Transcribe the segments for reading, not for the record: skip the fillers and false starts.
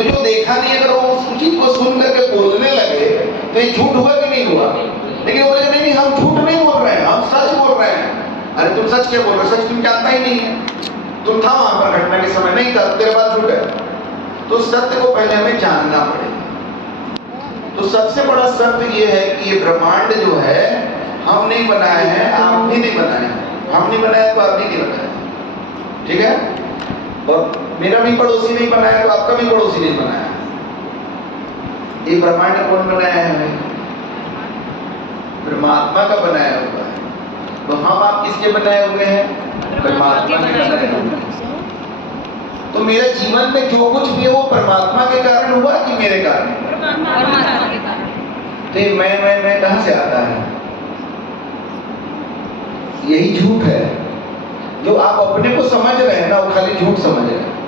तो जो देखा नहीं अगर वो उस चीज को सुन करके बोलने लगे तो ये झूठ हुआ कि नहीं हुआ? लेकिन वो बोले नहीं हम झूठ नहीं बोल रहे हैं, हम सच बोल रहे हैं। अरे तुम सच क्या बोल रहे हो? सच तुम जानता ही नहीं है, तुम था वहां पर घटना के समय नहीं था, तेरे बात झूठ है। तो सत्य को पहले हमें जानना पड़ेगा। तो सबसे बड़ा सत्य ये है कि ये ब्रह्मांड जो है हम नहीं बनाए हैं, आप भी नहीं बनाए हैं। हम नहीं बनाया तो आप भी नहीं बनाया, ठीक है? और मेरा भी पड़ोसी नहीं बनाया तो आपका भी पड़ोसी नहीं बनाया। ये ब्रह्मांड कौन बनाया है हमें? परमात्मा का बनाया हुआ है। तो हम आप किसके बनाए हुए हैं? परमात्मा के बनाए हुए हैं। तो मेरे जीवन में जो कुछ भी है वो परमात्मा के कारण हुआ कि मेरे कारण? परमात्मा के कारण। तो मैं कहां से आता है? यही झूठ है। जो आप अपने को समझ रहे हैं ना वो खाली झूठ समझ रहे हैं।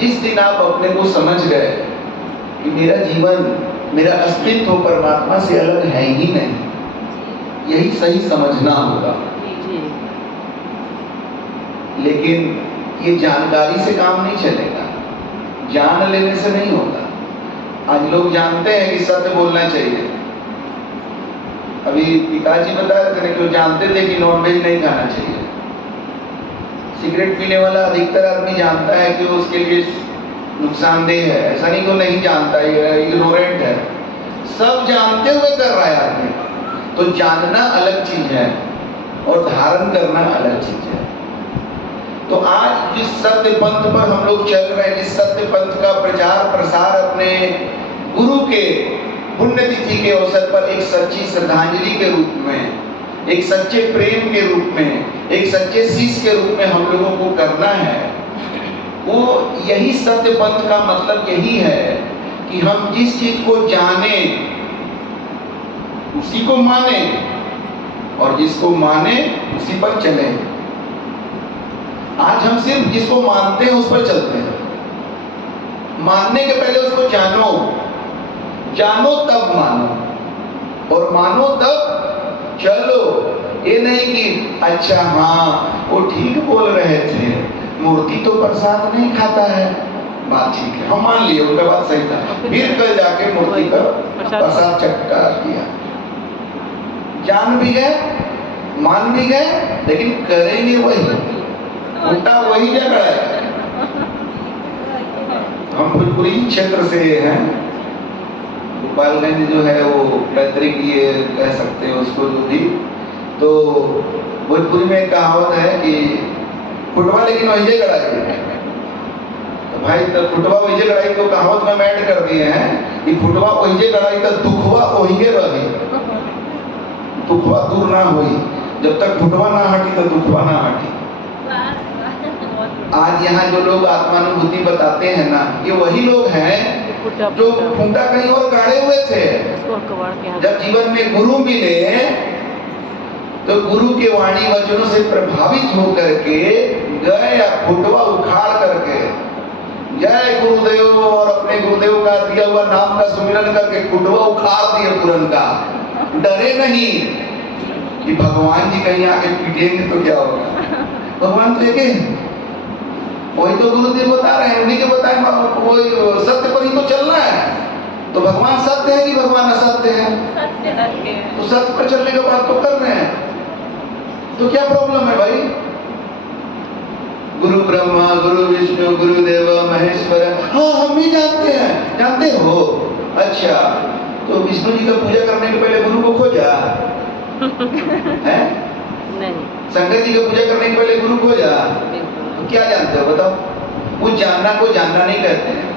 जिस दिन आप अपने को समझ गए कि मेरा जीवन, मेरा अस्तित्व परमात्मा से अलग है ही नहीं, यही सही समझना होगा। लेकिन ये जानकारी से काम नहीं चलेगा, जान लेने से नहीं होगा। आज लोग जानते हैं कि सत्य बोलना चाहिए। अभी पिताजी बता रहे थे कि वो जानते थे कि नॉनवेज नहीं खाना चाहिए। सिगरेट पीने वाला अधिकतर आदमी जानता है कि वो उसके लिए नुकसानदेह है, ऐसा नहीं कि वो नहीं जानता, ये इग्नोरेंट है। सब जानते हुए कर रहा है आदमी। तो जानना अलग चीज है और धारण करना अलग चीज है। तो आज जिस सत्य पंथ पर हम लोग चल रहे हैं, जिस सत्य पंथ का प्रचार प्रसार अपने गुरु के पुण्यतिथि के अवसर पर एक सच्ची श्रद्धांजलि के रूप में, एक सच्चे प्रेम के रूप में, एक सच्चे शीश के रूप में हम लोगों को करना है, वो यही सत्य पंथ का मतलब यही है कि हम जिस चीज को जाने उसी को माने और जिसको माने उसी पर चले। आज हम सिर्फ जिसको मानते हैं उस पर चलते हैं। मानने के पहले उसको जानो, जानो तब मानो और मानो तब चलो। ये नहीं कि अच्छा हाँ वो ठीक बोल रहे थे, मूर्ति तो प्रसाद नहीं खाता है, बात ठीक है, हम मान लिए उनका बात सही था। फिर कल जाके मूर्ति का प्रसाद चटका दिया। जान भी गए, मान भी गए, लेकिन करेंगे वही, उल्टा वही झगड़ा है। हम भोजपुरी क्षेत्र से हैं, गोपालगंज जो है वो पैतृक ये कह सकते हैं उसको जो भी। तो भोजपुरी में एक कहावत है कि फुटवा लेकिन वही गड़ाई। तो भाई तो फुटवा वही गड़ाई तो कहावत में ऐड कर दिए हैं कि फुटवा वही गड़ाई तो दुखवा वही रही, दुखवा दूर ना हुई। जब तक फुटवा ना हटी तो दुखवा ना हटी। आज यहाँ जो लोग आत्मानुभूति बताते हैं ना, ये वही लोग हैं जो खूंटा कहीं और गाड़े हुए थे। जब जीवन में गुरु मिले तो गुरु के वाणी वचनों से प्रभावित होकर के गए या फुटवा उखाड़ करके जय गुरुदेव और अपने गुरुदेव का दिया हुआ नाम का सुमिरन करके फुटवा उखाड़ दिए तुरंत का। डरे नहीं कि भगवान जी कहीं आके पीटेंगे तो क्या होगा। भगवान तो एक वही तो गुरुदेव बता रहे हैं, उन्हीं के बताए वही सत्य पर ही तो चलना है। तो भगवान सत्य है कि भगवान असत्य है? तो सत्य पर चलने का बात तो कर रहे हैं, तो क्या प्रॉब्लम है भाई? गुरु ब्रह्मा गुरु विष्णु गुरुदेव महेश्वर, हाँ हम भी जानते हैं। जानते हो? अच्छा तो विष्णु जी का पूजा करने के पहले गुरु को खोजा है? नहीं। शंकर जी का पूजा करने के पहले गुरु खोजा? तो क्या जानते हो बताओ? वो जानना को जानना नहीं कहते हैं।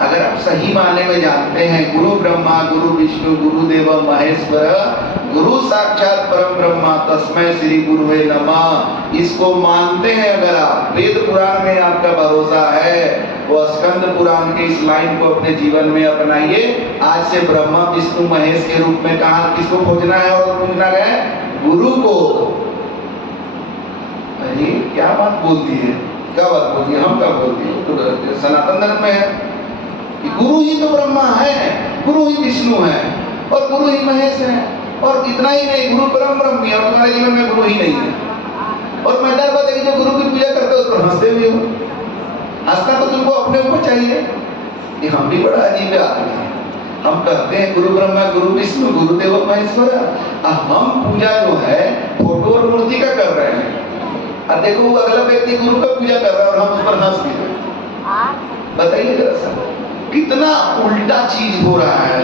अगर आप सही माने में जानते हैं गुरु ब्रह्मा गुरु विष्णु गुरुदेव महेश्वर, गुरु साक्षात परम ब्रह्मा तस्मै श्री गुरुवे नमः, इसको मानते हैं अगर आप, वेद पुराण में आपका भरोसा है, वो स्कंद पुराण के इस लाइन को अपने जीवन में अपनाइए। आज से ब्रह्मा विष्णु महेश के रूप में कहा किसको खोजना है और खोजना है? गुरु को। अरे क्या बात बोलती है, क्या बात बोलती है? हम क्या बोलती है? तो सनातन धर्म में है कि गुरु ही तो ब्रह्मा है, गुरु ही विष्णु है और गुरु ही महेश है। और इतना ही नहीं, गुरु परम ब्रह्म है और तुम्हारे जीवन में गुरु ही नहीं है। और मैं डर बात है कि जो गुरु की पूजा करते हो उस पर हंसते भी हो। हंसना तो तुमको अपने ऊपर चाहिए। ये हम भी बड़ा अजीब आदमी है। हम कहते हैं गुरु ब्रह्मा गुरु विष्णु गुरुदेव महेश्वर, हम पूजा जो है फोटो और मूर्ति का कर रहे हैं। और देखो वो अगला व्यक्ति गुरु का पूजा कर रहा है और हम उस पर हंस भी रहे हैं। बताइए जरा सा, कितना उल्टा चीज हो रहा है।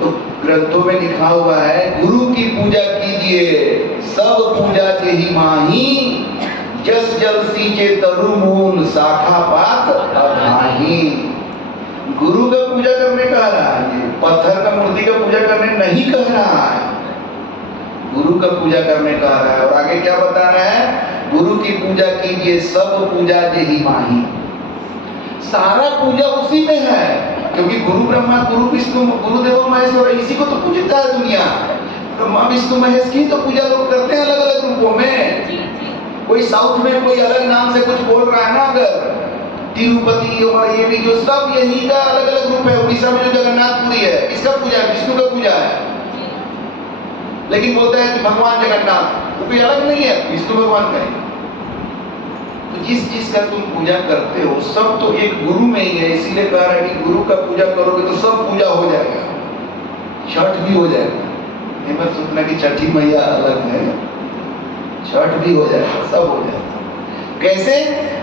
तो ग्रंथों में लिखा हुआ है गुरु की पूजा कीजिए, सब पूजा के ही माही, जस जल सींचे तरु मूल शाखा पात अधाही। गुरु का पूजा करने कह रहा है, पत्थर का मूर्ति का पूजा करने नहीं कह रहा है, गुरु का पूजा करने कह रहा है। और आगे क्या बता रहा है, गुरु की पूजा कीजिए, सब पूजा जे ही माही। सारा पूजा उसी में है, क्योंकि गुरु ब्रह्मा गुरु विष्णु गुरुदेव महेश्वर, इसी को तो पूजता है दुनिया। ब्रह्मा विष्णु महेश की तो पूजा लोग करते हैं अलग अलग रूपों में। कोई साउथ में कोई अलग नाम से कुछ बोल रहा है ना, अगर तिरुपति और ये भी जो सब यही का अलग अलग रूप है। उड़ीसा में जो जगन्नाथपुरी है, इसका पूजा है, विष्णु का पूजा है, लेकिन बोलता है कि भगवान जगन्नाथ, वो कोई अलग नहीं है, विष्णु भगवान का है। तो जिस चीज का तुम पूजा करते हो सब तो एक गुरु में ही है। इसीलिए कह रहा है कि गुरु का पूजा करोगे तो सब पूजा हो जाएगा, छठ भी हो जाएगा। नहीं मत सोचना कि छठी मैया अलग है, छठ भी हो जाएगा, सब हो जाएगा। कैसे?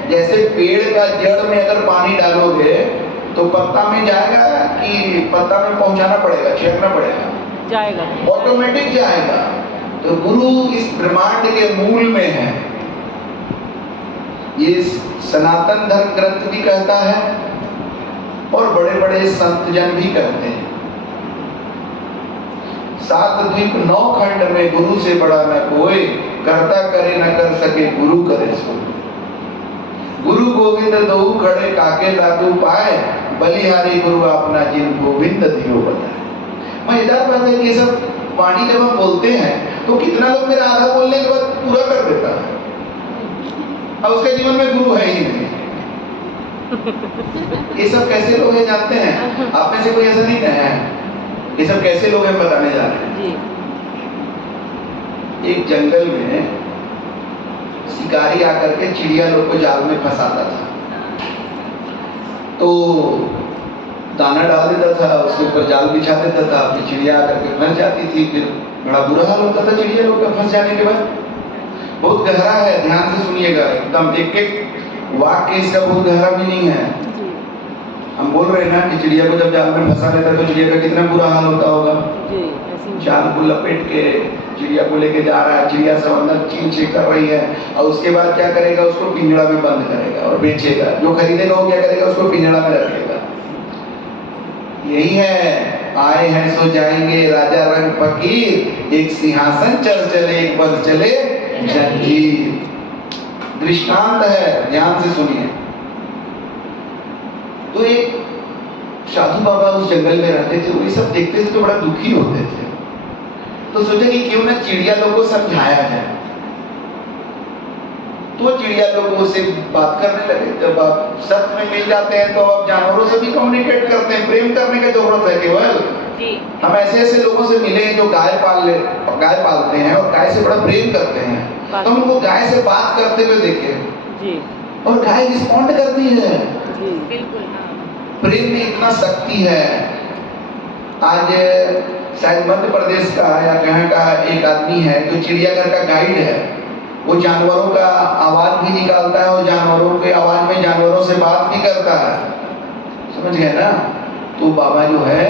जैसे पेड़ का जड़ में अगर पानी डालोगे तो पत्ता में जाएगा कि पत्ता में पहुंचाना पड़ेगा, छिड़कना पड़ेगा? जाएगा, ऑटोमेटिक जाएगा। तो गुरु इस ब्रह्मांड के मूल में है। ये सनातन धर्म ग्रंथ भी कहता है और बड़े बड़े संत जन भी कहते हैं। 7 द्वीप 9 खंड में गुरु से बड़ा न कोई, करता करे न कर सके गुरु करे सो। गुरु गोविंद दो खड़े काके दादू पाए, बलिहारी गुरु अपना जिन गोविंद दियो बताए। मजेदार बात है कि ये सब वाणी जब हम बोलते हैं तो कितना लोग मेरा आधा बोलने के बाद पूरा कर देता है, और उसके जीवन में गुरु है ही नहीं। ये सब कैसे लोग हैं जानते हैं? आप में से कोई ऐसा नहीं है? ये सब कैसे लोग हैं बताने जा रहे हैं। एक जंगल में शिकारी आकर के चिड़िया लोग को जाल में फंसाता था। तो दाना डाल देता था, उसके ऊपर जाल बिछा देता था, फिर चिड़िया आकर के फंस जाती थी। फिर बड़ा बुरा हाल होता था चिड़िया लोग का फंस जाने के बाद। बहुत गहरा है, ध्यान से सुनिएगा, एकदम एक एक वाक्य इसका बहुत गहरा भी नहीं है। हम बोल रहे हैं ना कि चिड़िया को जब जाल में फंसा लेता है तो चिड़िया का कितना बुरा हाल होता होगा। जाल को लपेट के चिड़िया को लेके जा रहा है, चिड़िया सब अंदर चीं चीं कर रही है, और उसके बाद क्या करेगा, उसको पिंजड़ा में बंद करेगा और बेचेगा। जो खरीदेगा वो क्या करेगा, उसको पिंजड़ा में रखेगा। यही है, आए हैं सो जाएंगे राजा रंग फकीर, एक सिंहासन चल चले एक बंद चले जंजीर। दृष्टांत है, ध्यान से सुनिए। तो एक साधु बाबा उस जंगल में रहते थे, वो ये सब देखते थे तो बड़ा दुखी होते थे। तो सोचा कि क्यों ना चिड़िया लोगों को समझाया जाए। तो चिड़िया लोगों से बात करने लगे। जब आप सत्य में मिल जाते हैं तो आप जानवरों से भी कम्युनिकेट करते हैं। प्रेम करने की जरूरत है केवल। हम ऐसे ऐसे लोगों से मिले जो गाय पालते हैं और गाय से बड़ा प्रेम करते हैं, तो हम उनको गाय से बात करते हुए देखे और गाय रिस्पॉन्ड करती है। प्रेम में इतना शक्ति है। आज शायद मध्य प्रदेश का या कहाँ का एक आदमी है जो चिड़ियाघर का गाइड है। वो जानवरों का आवाज भी निकालता है और जानवरों के आवाज में जानवरों से बात भी करता है। समझ गए ना? तो बाबा जो है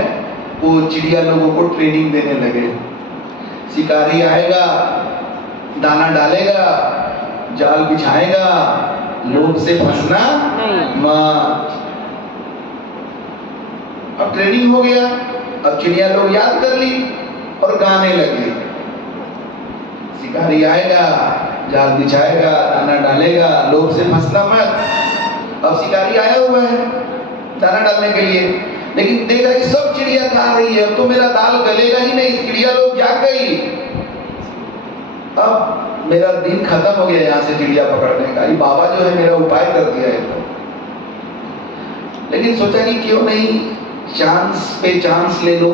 वो चिड़िया लोगों को ट्रेनिंग देने लगे। शिकारी आएगा, दाना डालेगा, जाल बिछाएगा, लोग से फंसना मत। अब ट्रेनिंग हो गया। अब चिड़िया लोग याद कर ली और गाने लगे। शिकारी आएगा, जाल बिछाएगा, दाना डालेगा, लोग से फंसना मत। अब शिकारी आया हुआ है दाना डालने के लिए, लेकिन देखा कि सब चिड़िया खा रही है, अब तो मेरा दाल गलेगा ही नहीं। चिड़िया लोग जाग गई। अब मेरा दिन खत्म हो गया यहाँ से चिड़िया पकड़ने का। ये बाबा जो है मेरा उपाय कर दिया है। तो लेकिन सोचा कि क्यों नहीं चांस पे चांस ले लो।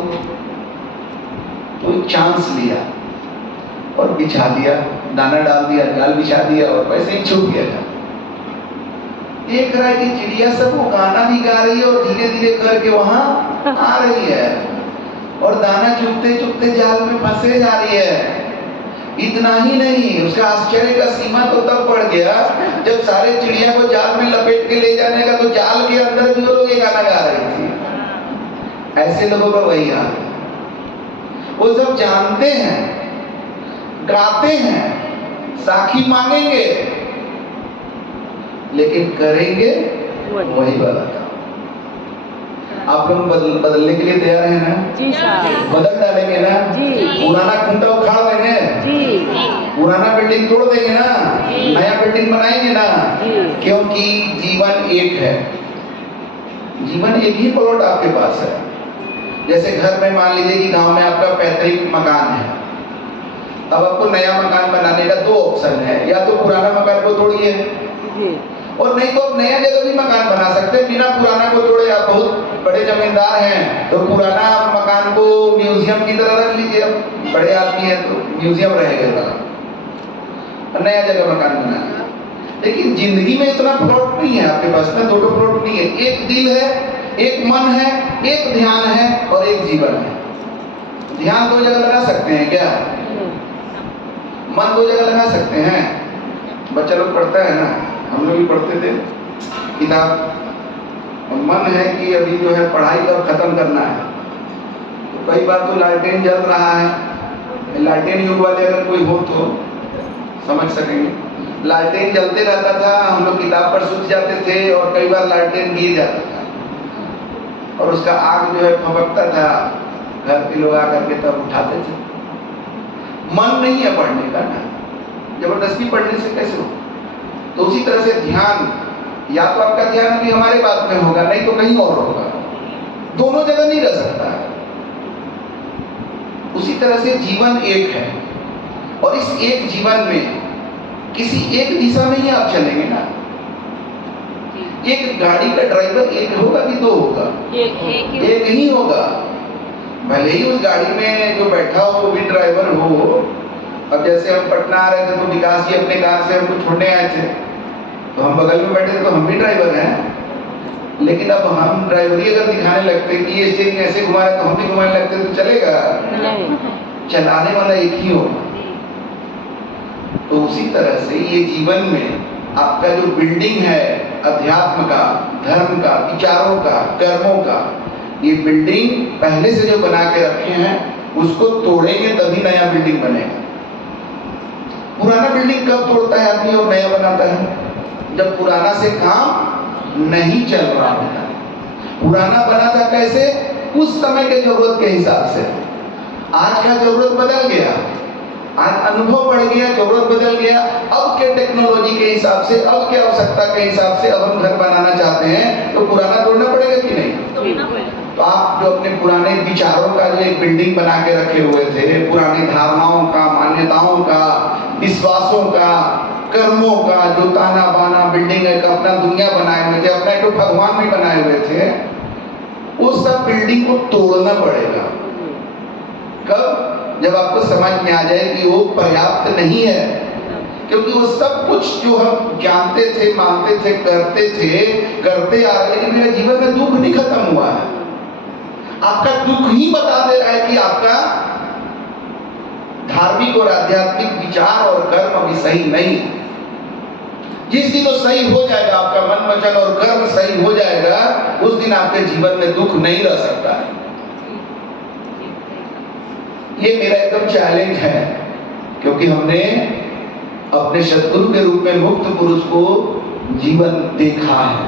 तो चांस लिया और बिछा दिया। दाना डाल दिया, जाल बिछा दिया और वैसे ही छुप गया था। देख रहा है कि चिड़िया सब वो गाना भी गा रही है और धीरे धीरे करके वहां आ रही है और दाना चुगते चुगते जाल में फंसे जा रही है। इतना ही नहीं, उसका आश्चर्य का सीमा तो तब बढ़ गया जब सारे चिड़िया को जाल में लपेट के ले जाने का तो जाल के अंदर भी वो लोग ये गाना गा रही थी। ऐसे लोगों का वही हाल है। वो सब जानते हैं, गाते हैं, साखी मांगेंगे, लेकिन करेंगे वही वाला काम। आप लोग बदलने के लिए तैयार हैं ना? जी साहब। बदल डालेंगे ना? जी। पुराना खूंटा उखाड़ देंगे? जी। पुराना बिल्डिंग तोड़ देंगे ना? नया बिल्डिंग बनाएंगे ना? क्योंकि जीवन एक है। जीवन एक ही प्लॉट आपके पास है। जैसे घर में मान लीजिए कि गांव में आपका पैतृक मकान है, अब आपको नया मकान बनाने का दो ऑप्शन है, या तो पुराना मकान को तोड़िए और नहीं तो आप नया जगह भी मकान बना सकते हैं बिना पुराना को तोड़े। आप बहुत बड़े जमींदार हैं तो पुराना मकान को म्यूजियम की तरह रख लीजिए, आप बड़े आदमी हैं तो म्यूजियम रहेगा, नया जगह मकान बना। लेकिन जिंदगी में इतना प्लॉट नहीं है आपके पास ना, दो प्लॉट नहीं है। एक दिल है, एक मन है, एक ध्यान है और एक जीवन है। ध्यान दो जगह लगा सकते हैं क्या? मन दो जगह लगा सकते हैं? बच्चा लोग पढ़ता है ना, हम लोग भी पढ़ते थे किताब। मन है कि अभी जो है पढ़ाई कब खत्म करना है, तो कई बार तो लालटेन जल रहा है। लालटेन युग वाले अगर कोई हो तो समझ सकेंगे। लालटेन जलते रहता था, हम लोग किताब पर सूख जाते थे और कई बार लालटेन गिर जाता था और उसका आग जो है फपकता था, घर के लोग आकर के तब उठाते थे। मन नहीं है पढ़ने का ना, जबरदस्ती पढ़ने से कैसे हो? तो उसी तरह से ध्यान, या तो आपका ध्यान अभी हमारे बात में होगा, नहीं तो कहीं और होगा, दोनों जगह नहीं रह सकता है। उसी तरह से जीवन एक है और इस एक जीवन में किसी एक दिशा में ही आप चलेंगे ना। एक गाड़ी का ड्राइवर एक होगा कि दो होगा? एक ही होगा। भले ही उस गाड़ी में जो बैठा हो वो भी ड्राइवर हो। अब जैसे हम पटना आ रहे थे तो विकास जी अपने कार से हमको छोड़ने आए थे, तो हम बगल में बैठे थे तो हम भी ड्राइवर हैं। लेकिन अब हम ड्राइवरी अगर दिखाने लगते कि ये स्टीयरिंग ऐसे घुमा रहे तो हम भी घुमाने लगते तो चलेगा? चलाने वाला एक ही होगा। तो उसी तरह से ये जीवन में आपका जो बिल्डिंग है अध्यात्म का, धर्म का, विचारों का, कर्मों का, ये बिल्डिंग पहले से जो बना के रखे हैं उसको तोड़ेंगे तभी नया बिल्डिंग बनेगा। पुराना बिल्डिंग कब तोड़ता है आदमी और नया बनाता है? जब पुराना से काम नहीं चल रहा होता। पुराना बना था कैसे? उस समय के जरूरत के हिसाब से। आज का जरूरत बदल गया, आज अनुभव बढ़ गया, जरूरत बदल गया। अब के टेक्नोलॉजी के हिसाब से, अब के आवश्यकता के हिसाब से अब हम घर बनाना चाहते हैं तो पुराना तोड़ना पड़ेगा कि नहीं? तो आप जो अपने पुराने विचारों का जो एक बिल्डिंग बना के रखे हुए थे, पुरानी धारणाओं का, मान्यताओं का, विश्वासों का, कर्मों का, जो ताना बाना बिल्डिंग एक अपना दुनिया बनाए हुए थे, अपना एक तो भगवान भी बनाए हुए थे, उस सब बिल्डिंग को तोड़ना पड़ेगा। कब? जब आपको समझ में आ जाए कि वो पर्याप्त नहीं है, क्योंकि वो सब कुछ जो हम जानते थे, मानते थे, करते आ रहे, लेकिन मेरे जीवन में दुख नहीं खत्म हुआ है। आपका दुख ही बता दे रहा है कि आपका धार्मिक और आध्यात्मिक विचार और कर्म अभी सही नहीं। जिस दिन वो सही हो जाएगा, आपका मन, वचन और कर्म सही हो जाएगा, उस दिन आपके जीवन में दुख नहीं रह सकता है। ये मेरा एकदम चैलेंज है, क्योंकि हमने अपने सद्गुरु के रूप में मुक्त पुरुष को जीवन देखा है।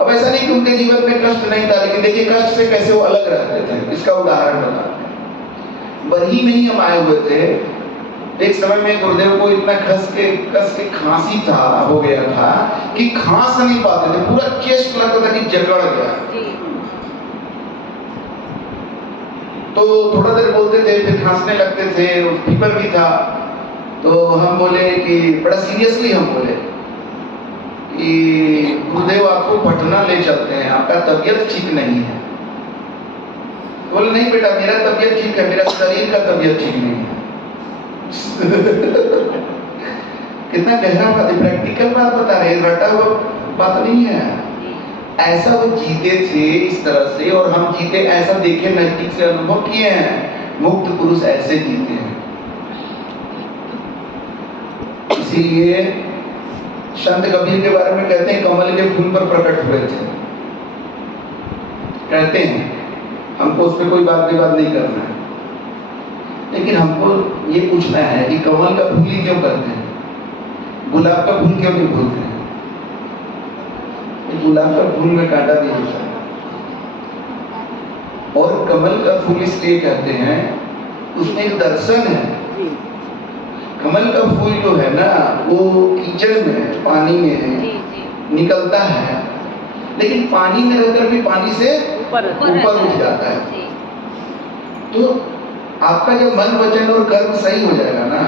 अब ऐसा नहीं कि उनके जीवन में कष्ट नहीं था, लेकिन देखिए कष्ट से कैसे वो अलग रहते थे। इसका उदाहरण बताते हैं। बरही में ही हम आए हुए थे, एक समय में गुरुदेव को इतना कस के खांसी था, हो गया था कि खांस नहीं पाते थे, पूरा चेस्ट लगता था कि जकड़ गया। तो थोड़ा देर बोलते थे, फिर खांसने लगते थे, फीवर भी था। तो हम बोले कि बड़ा सीरियसली हम बोले कि गुरुदेव आपको पटना ले चलते हैं, आपका तबीयत ठीक नहीं है। बोले नहीं बेटा, मेरा तबीयत ठीक है, मेरा शरीर का तबीयत ठीक नहीं है। कितना गहरा बात है, प्रैक्टिकल बात बता रहे हैं, रटा हुआ बात नहीं है। ऐसा वो जीते थे इस तरह से, और हम जीते ऐसा देखे, नजदीक से अनुभव किए हैं। मुक्त पुरुष ऐसे जीते हैं। इसीलिए संत कबीर के बारे में कहते हैं कमल के फूल पर प्रकट हुए थे। कहते हैं, हमको उस पर कोई बात विवाद नहीं करना है, लेकिन हमको ये पूछना है कि कमल का फूल ही क्यों करते हैं, गुलाब का फूल क्यों नहीं बोलते हैं? गुलाब का फूल में कांटा भी होता है, और कमल का फूल इसलिए कहते हैं, उसमें एक दर्शन है। कमल का फूल जो है ना, वो कीचड़ में, पानी में है, निकलता है, लेकिन पानी में रहकर भी पानी से ऊपर उठ जाता है। तो आपका जब मन, वचन और कर्म सही हो जाएगा ना,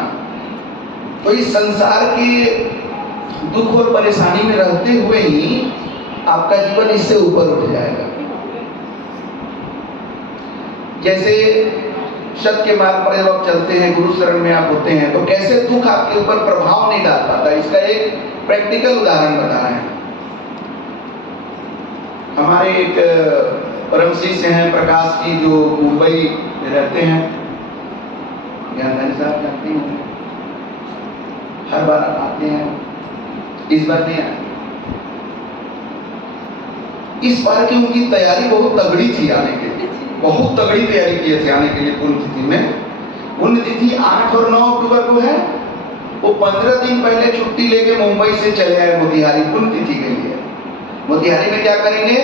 तो इस संसार के दुख और परेशानी में रहते हुए ही आपका जीवन इससे ऊपर उठ जाएगा। जैसे सत्य के मार्ग पर जब आप चलते हैं, गुरु शरण में आप होते हैं, तो कैसे दुख आपके ऊपर प्रभाव नहीं डाल पाता, इसका एक प्रैक्टिकल उदाहरण बता रहे हैं। हमारे एक परम शिष्य हैं प्रकाश जी, जो मुंबई में रहते हैं, ज्ञानधारी साहब जानते हैं, हर बार आते हैं, इस बार नहीं आए। इस बार की उनकी तैयारी बहुत तगड़ी थी आने के लिए, बहुत तगड़ी तैयारी किए थे आने के लिए। पुण्यतिथि में, पुण्यतिथि 8 और 9 अक्टूबर को है। वो 15 दिन पहले छुट्टी लेके मुंबई से चले आए मोतिहारी पुण्यतिथि के लिए। मोतिहारी में क्या करेंगे,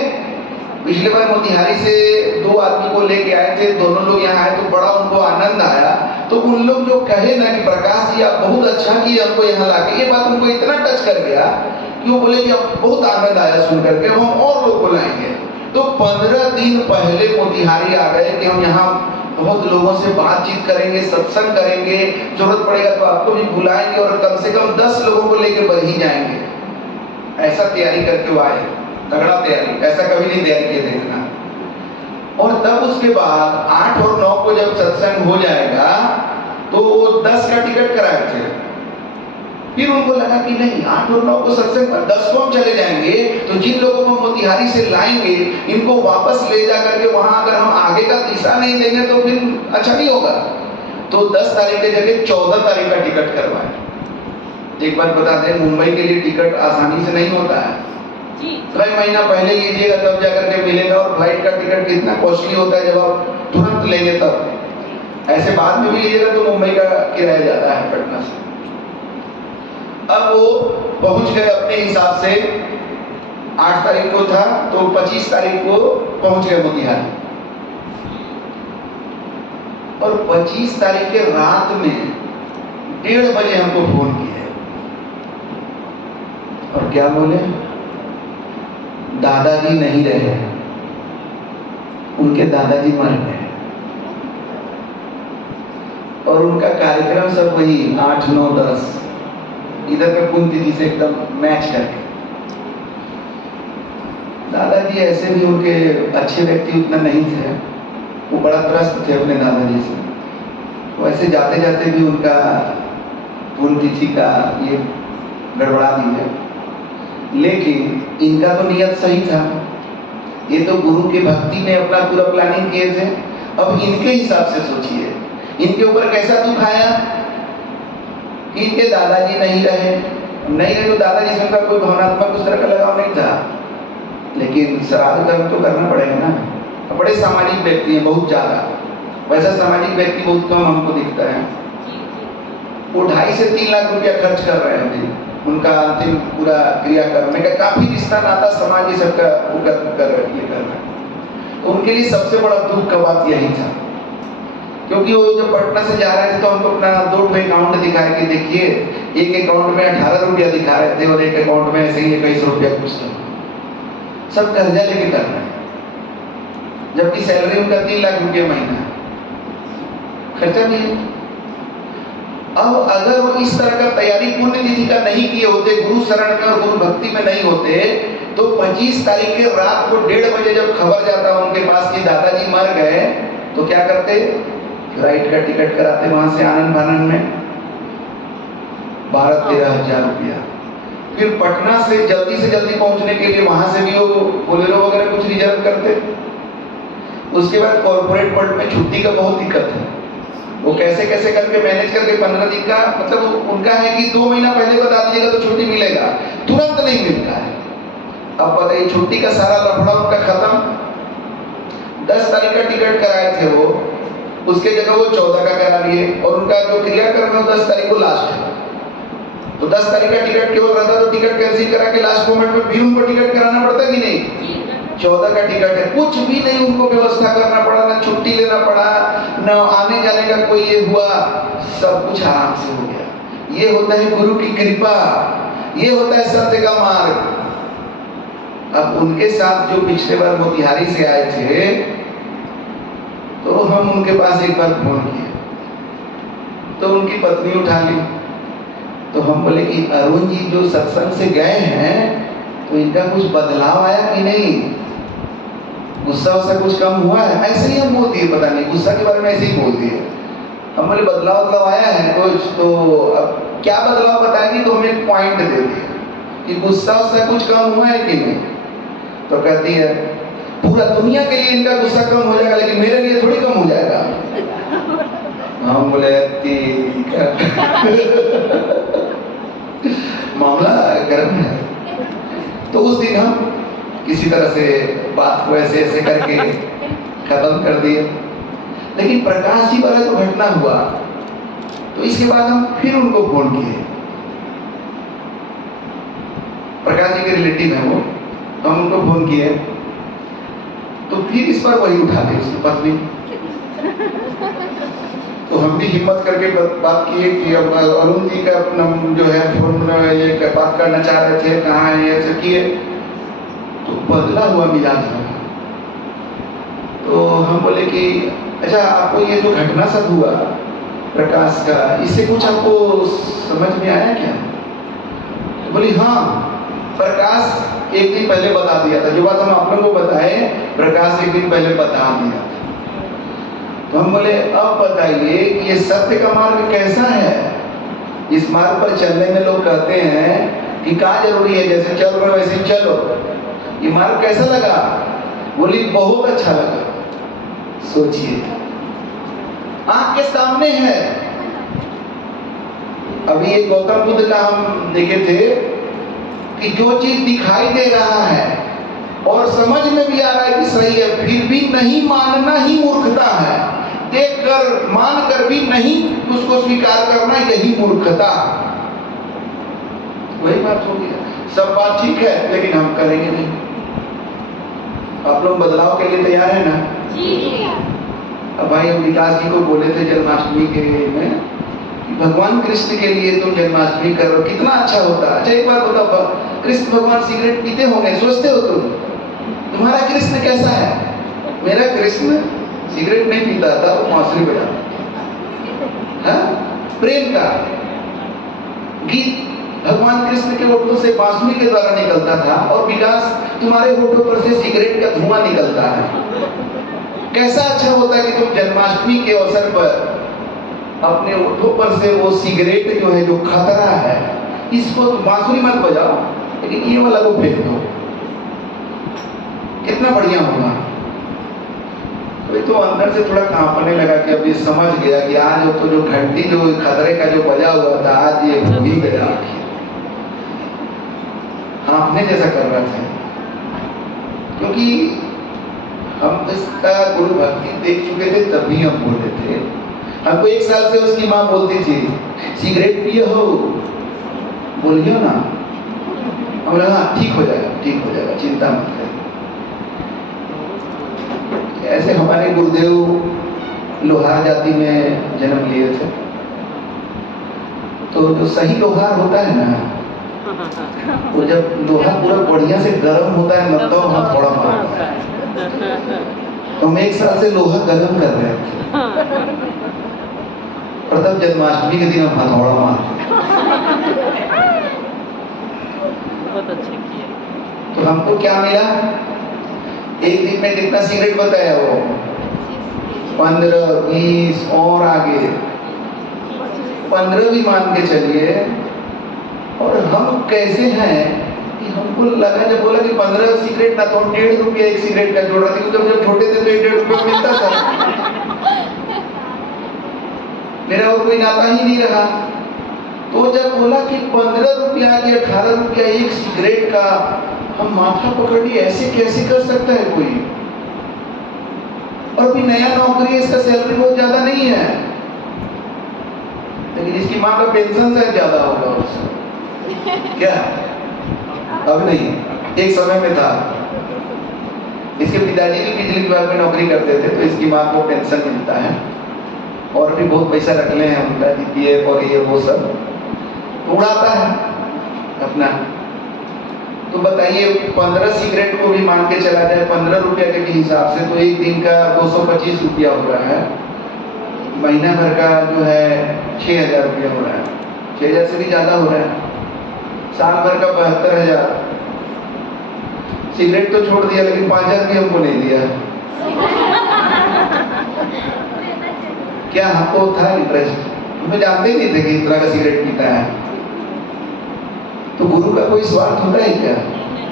पिछले बार मोतिहारी से 2 आदमी को लेके आए थे, दोनों लोग यहाँ आए तो बड़ा उनको आनंद आया। तो उन लोग जो कहे ना कि प्रकाश जी आप बहुत अच्छा किए हमको यहाँ लाके, ये बात उनको इतना टच कर गया कि वो बोले कि अब बहुत आनंद आया सुन करके, हम और लोग बुलाएंगे। तो 15 दिन पहले मोतिहारी आ गए कि हम यहाँ बहुत लोगों से बातचीत करेंगे, सत्संग करेंगे, जरूरत पड़ेगा तो आपको भी बुलाएंगे, और कम से कम 10 लोगों को लेके बरही जाएंगे। ऐसा तैयारी करके वो आए, तगड़ा तैयारी, ऐसा कभी नहीं तैयारी किए थे इतना। और तब उसके बाद 8 और 9 को जब सत्संग हो जाएगा, तो 10 का टिकट कराए थे। फिर उनको लगा कि नहीं, 8 और 9 को सत्संग पर 10 को हम चले जाएंगे, तो जिन लोगों को मोतिहारी से लाएंगे, इनको वापस ले जा करके वहां अगर हम आगे का दिशा नहीं देंगे तो फिर अच्छा नहीं होगा। तो 10 तारीख के जगह 14 तारीख का टिकट करवाए। एक बात बता दें, मुंबई के लिए टिकट आसानी से नहीं होता है, कई महीना पहले लीजिएगा तब जाकर के मिलेगा, और फ्लाइट का टिकट कितना कॉस्टली होता है जब आप तुरंत लेंगे तब। ऐसे बाद में भी लीजिएगा तो मुंबई का किराया जाता है पटना से। अब वो पहुंच गए अपने हिसाब से, 8 तारीख को था तो 25 तारीख को पहुंच गए मोतिहारी। और 25 तारीख के रात में 1:30 बजे हमको फोन किया, और क्या बोले, दादाजी नहीं रहे, उनके दादाजी मर गए। और उनका कार्यक्रम सब वही 8, 9, 10 इधर पे पुण्यतिथि से एकदम मैच करके। दादाजी ऐसे भी उनके अच्छे व्यक्ति उतना नहीं थे, वो बड़ा त्रस्त थे अपने दादाजी से। वैसे जाते जाते भी उनका पुण्यतिथि का ये गड़बड़ा दी है, लेकिन इनका तो नियत सही था। ये तो गुरु की भक्ति में अपना पूरा प्लानिंग किए थे। अब इनके हिसाब से सोचिए, इनके ऊपर कैसा दुख आया कि इनके दादाजी नहीं रहे। तो दादाजी से उनका कोई भावनात्मक उस तरह का लगाव नहीं था, लेकिन श्राद्ध कर्म तो करना पड़ेगा ना। बड़े सामाजिक व्यक्ति हैं, बहुत ज्यादा। वैसा सामाजिक व्यक्ति बहुत कम हमको दिखता है। वो 2.5 से 3 लाख रुपया खर्च कर रहे हैं अभी उनका अंतिम पूरा क्रियाक्रम में। काफी रिश्ता नाता समाज ये सबका कर रहे हैं। तो उनके लिए सबसे बड़ा दुख का बात यही था, क्योंकि वो जब पटना से जा रहे थे तो हमको अपना 2 अकाउंट दिखाए कि देखिए, एक अकाउंट में 18 रुपया दिखा रहे थे और एक अकाउंट में ऐसे ही 21 रुपया कुछ था। सब कर्जा लेके कर रहे हैं, जबकि सैलरी उनका 3 लाख रुपया महीना, खर्चा भी है। अब अगर वो इस तरह का तैयारी पुण्यतिथि का नहीं किए होते, गुरु शरण में और गुरु भक्ति में नहीं होते, तो 25 तारीख के रात को 1:30 बजे जब खबर जाता उनके पास कि दादाजी मर गए, तो क्या करते, फ्लाइट का टिकट कराते वहां से आनंद फानंद में, 12-13 हज़ार रुपया। फिर पटना से जल्दी पहुंचने के लिए वहां से भी वो बोलेरो वगैरह कुछ रिजर्व करते। उसके बाद कॉर्पोरेट वर्ल्ड में छुट्टी का बहुत दिक्कत है, वो कैसे कैसे करके मैनेज करके 15 दिन का, मतलब उनका है कि 2 महीना पहले बता दीजिएगा तो छुट्टी मिलेगा, तुरंत नहीं मिलता है। अब बताइए छुट्टी का सारा लफड़ा उनका खत्म। 10 तारीख का टिकट कराए थे वो, उसके जगह वो 14 का करा लिए, और उनका जो क्रियाक्रम है 10 तारीख को लास्ट है। तो 10 तारीख का टिकट केवल रहता तो टिकट कैंसिल करा के लास्ट मोमेंट में फिर उनको टिकट कराना पड़ता कि नहीं। 14 का टिकट है, कुछ भी नहीं उनको व्यवस्था करना पड़ा, ना छुट्टी लेना पड़ा, ना आने जाने का कोई ये हुआ, सब कुछ आराम से हो गया। ये होता है गुरु की कृपा, ये होता है सत्य का मार्ग। अब उनके साथ जो पिछले बार मोतिहारी से आए थे, तो हम उनके पास एक बार फोन किए, तो उनकी पत्नी उठा ली। तो हम बोले कि अरुण जी जो सत्संग से गए हैं, तो इनका कुछ बदलाव आया कि नहीं, गुस्सा वस्सा कुछ कम हुआ है? ऐसे ही हम बोल दिए, पता नहीं गुस्सा के बारे में ऐसे ही बोल दिए। हम बोले बदलाव आया है कुछ, तो अब क्या बदलाव बताएंगे, तो हमें पॉइंट दे दिए कि गुस्सा वस्सा कुछ कम हुआ है कि नहीं। तो कहती है पूरा दुनिया के लिए इनका गुस्सा कम हो जाएगा, लेकिन मेरे लिए थोड़ी कम हो जाएगा। हम बोले ठीक है। मामला गर्म है। तो उस दिन हम किसी तरह से बात को ऐसे ऐसे करके खत्म कर दिए। लेकिन प्रकाश जी वाला जो घटना हुआ, तो इसके बाद हम फिर उनको फोन किए। प्रकाश जी के रिलेटिव हैं वो, तो हम उनको फोन किए, तो फिर इस बार वही उठा ली उसकी पत्नी। तो हम भी हिम्मत करके बात किए कि अब अरुण जी का अपना जो है फोन ये बात करना चाह रहे थे, कहाँ है, ऐसे किए। तो बदला हुआ मिजाज था। तो हम बोले कि अच्छा आपको ये जो घटना सब हुआ प्रकाश का, इससे कुछ आपको समझ में आया क्या? तो बोली हाँ, प्रकाश एक दिन पहले बता दिया था, जो बात हम आप लोगों को बताए प्रकाश एक दिन पहले बता दिया था। तो हम बोले अब बताइए कि ये सत्य का मार्ग कैसा है? इस मार्ग पर चलने में लोग कहते हैं कि क्या जरूरी है, जैसे चल रहे वैसे चलो, ये मार्ग कैसा लगा? बोली बहुत अच्छा लगा। सोचिए आंख के सामने है। अभी एक गौतम बुद्ध का हम देखे थे कि जो चीज दिखाई दे रहा है और समझ में भी आ रहा है कि सही है, फिर भी नहीं मानना ही मूर्खता है। देखकर मानकर भी नहीं उसको स्वीकार करना, यही मूर्खता। वही बात हो गया। सब बात ठीक है, लेकिन हम करेंगे नहीं। आप लोग बदलाव के लिए तैयार है ना? जी। अब भाई हम विकास जी को बोले थे जन्माष्टमी के में कि भगवान कृष्ण के लिए तुम जन्माष्टमी करो, कितना अच्छा होता। अच्छा एक बार बताओ, कृष्ण भगवान सिगरेट पीते होंगे, सोचते हो तुम? तुम्हारा कृष्ण कैसा है? मेरा कृष्ण सिगरेट नहीं पीता था, वो बांसुरी बजाता। प्रेम का गीत भगवान कृष्ण के होठों से बांसुरी के द्वारा निकलता था, और विकास तुम्हारे होठों पर से सिगरेट का धुआं निकलता है। कैसा अच्छा होता है कि तुम जन्माष्टमी के अवसर पर अपने होठों पर से वो सिगरेट जो है, जो खतरा है, इसको बांसुरी मत बजाओ, लेकिन ये वाला को फेंक दो, कितना बढ़िया होगा। तो अंदर से थोड़ा कांपने लगा कि अब ये समझ गया कि आज तो जो घंटी जो खतरे का जो बजा हुआ था, आज ये हो ही गया। हाँफने जैसा कर रहा था, क्योंकि हम इसका गुरु भक्ति देख चुके थे, तभी हम बोले थे। हमको 1 साल से उसकी माँ बोलती थी सिगरेट पिए हो, बोलियो ना। हम हाँ ठीक हो जाएगा, ठीक हो जाएगा, चिंता मत कर। ऐसे हमारे गुरुदेव लोहार जाति में जन्म लिए थे, तो जो सही लोहार होता है ना, वो जब लोहा पूरा बढ़िया से गर्म होता है ना, तो हम थोड़ा मारता है। तो हम 1 साल से लोहा गर्म कर रहे थे, और तब जन्माष्टमी के दिन हम हथौड़ा मारते। बहुत अच्छे किए। तो हमको क्या मिला? एक दिन में कितना सिगरेट बताया वो? 15, 20 और आगे 15 भी मान के चलिए, कैसे हैं कि हमको लगा, जब बोला कि 15 सिगरेट ना, तो हम 1.5 रुपया एक सिगरेट का जोड़ रहा था, क्योंकि जब छोटे थे तो 1.5 रुपया मिलता था, मेरा और कोई नाता ही नहीं रहा। तो जब बोला कि 15 रुपया या 18 रुपया एक सिगरेट का, हम माथा पकड़ लिए, ऐसे कैसे कर सकता है कोई। और अभी नया नौकरी है, इसका सैलरी बहुत ज्यादा नहीं है, लेकिन इसकी माँ का पेंशन शायद ज्यादा होगा उससे। क्या अब नहीं, एक समय में था। इसके पिताजी भी बिजली विभाग में नौकरी करते थे, तो इसकी माँ को पेंशन मिलता है, और भी बहुत पैसा रख ले हैं उनका, जीपीएफ और ये वो सब उड़ाता है अपना। तो बताइए 15 सिगरेट को भी मान के चला जाए 15 रुपया के भी हिसाब से, तो एक दिन का 225 रुपया हो रहा है, महीना भर का जो है 6000 रुपया हो रहा है, 6000 से भी ज्यादा हो रहा है, साल भर का 72,000। सिगरेट तो छोड़ दिया, लेकिन 5000 भी हमको नहीं दिया। क्या हमको था इंटरेस्ट, हम जानते ही नहीं थे कि इस तरह का सिगरेट पीता है। तो गुरु का कोई स्वार्थ होता है क्या?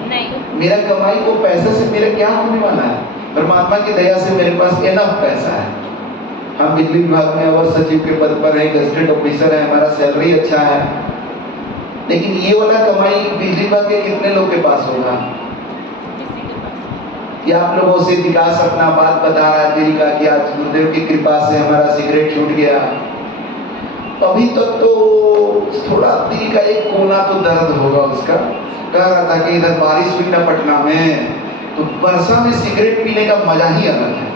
नहीं। मेरा कमाई को पैसे से मेरा क्या होने वाला है? परमात्मा की दया से मेरे पास इनफ पैसा है। हम बिजली विभाग में अवर सचिव के पद पर हैं, गजेटेड ऑफिसर है, हमारा सैलरी अच्छा है, लेकिन ये वाला कमाई बिजली विभाग के कितने लोग के पास होगा? कि आप लोगों से विकास अपना बात बता रहा है दिल का कि आज गुरुदेव की कृपा से हमारा सिगरेट छूट गया। अभी तक तो थोड़ा दिल का एक कोना तो दर्द होगा उसका। कह रहा था कि इधर बारिश हुई ना पटना में, तो वर्षा में सिगरेट पीने का मजा ही अलग है,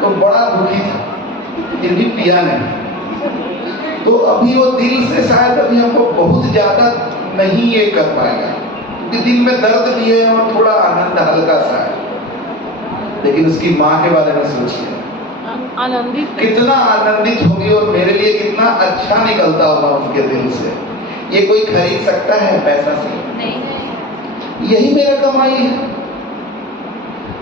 तो बड़ा दुखी था, फिर भी पिया नहीं। तो अभी वो दिल से शायद अभी हमको बहुत ज्यादा नहीं ये कर पाएगा, क्योंकि दिल में दर्द भी है और थोड़ा आनंद हल्का सा है। लेकिन उसकी माँ के बारे में सोचिए, आनंदित कितना आनंदित होगी और मेरे लिए कितना अच्छा निकलता होगा उनके दिल से। ये कोई खरीद सकता है पैसा से? नहीं। यही मेरा कमाई है।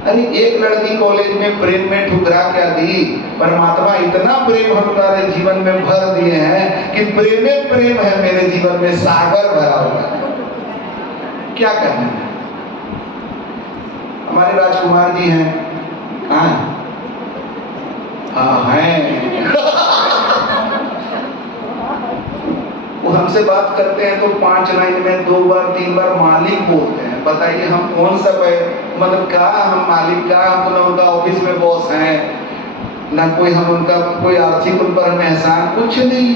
अरे एक लड़की कॉलेज में प्रेम में ठुकरा क्या दी, परमात्मा इतना प्रेम हमारे जीवन में भर दिए हैं कि प्रेम में प्रेम है मेरे जीवन में, सागर भरा हुआ है। क्या कहना है? हमारे राजकुमार जी हैं, हाँ हैं वो हमसे बात करते हैं तो 5 लाइन में 2 बार 3 बार मालिक बोलते हैं। बताइए हम कौन सा मतलब क्या हम मालिक, क्या हम तो ना उनका ऑफिस में बॉस हैं, ना कोई हम उनका कोई आर्थिक उन पर हमें एहसान, कुछ नहीं।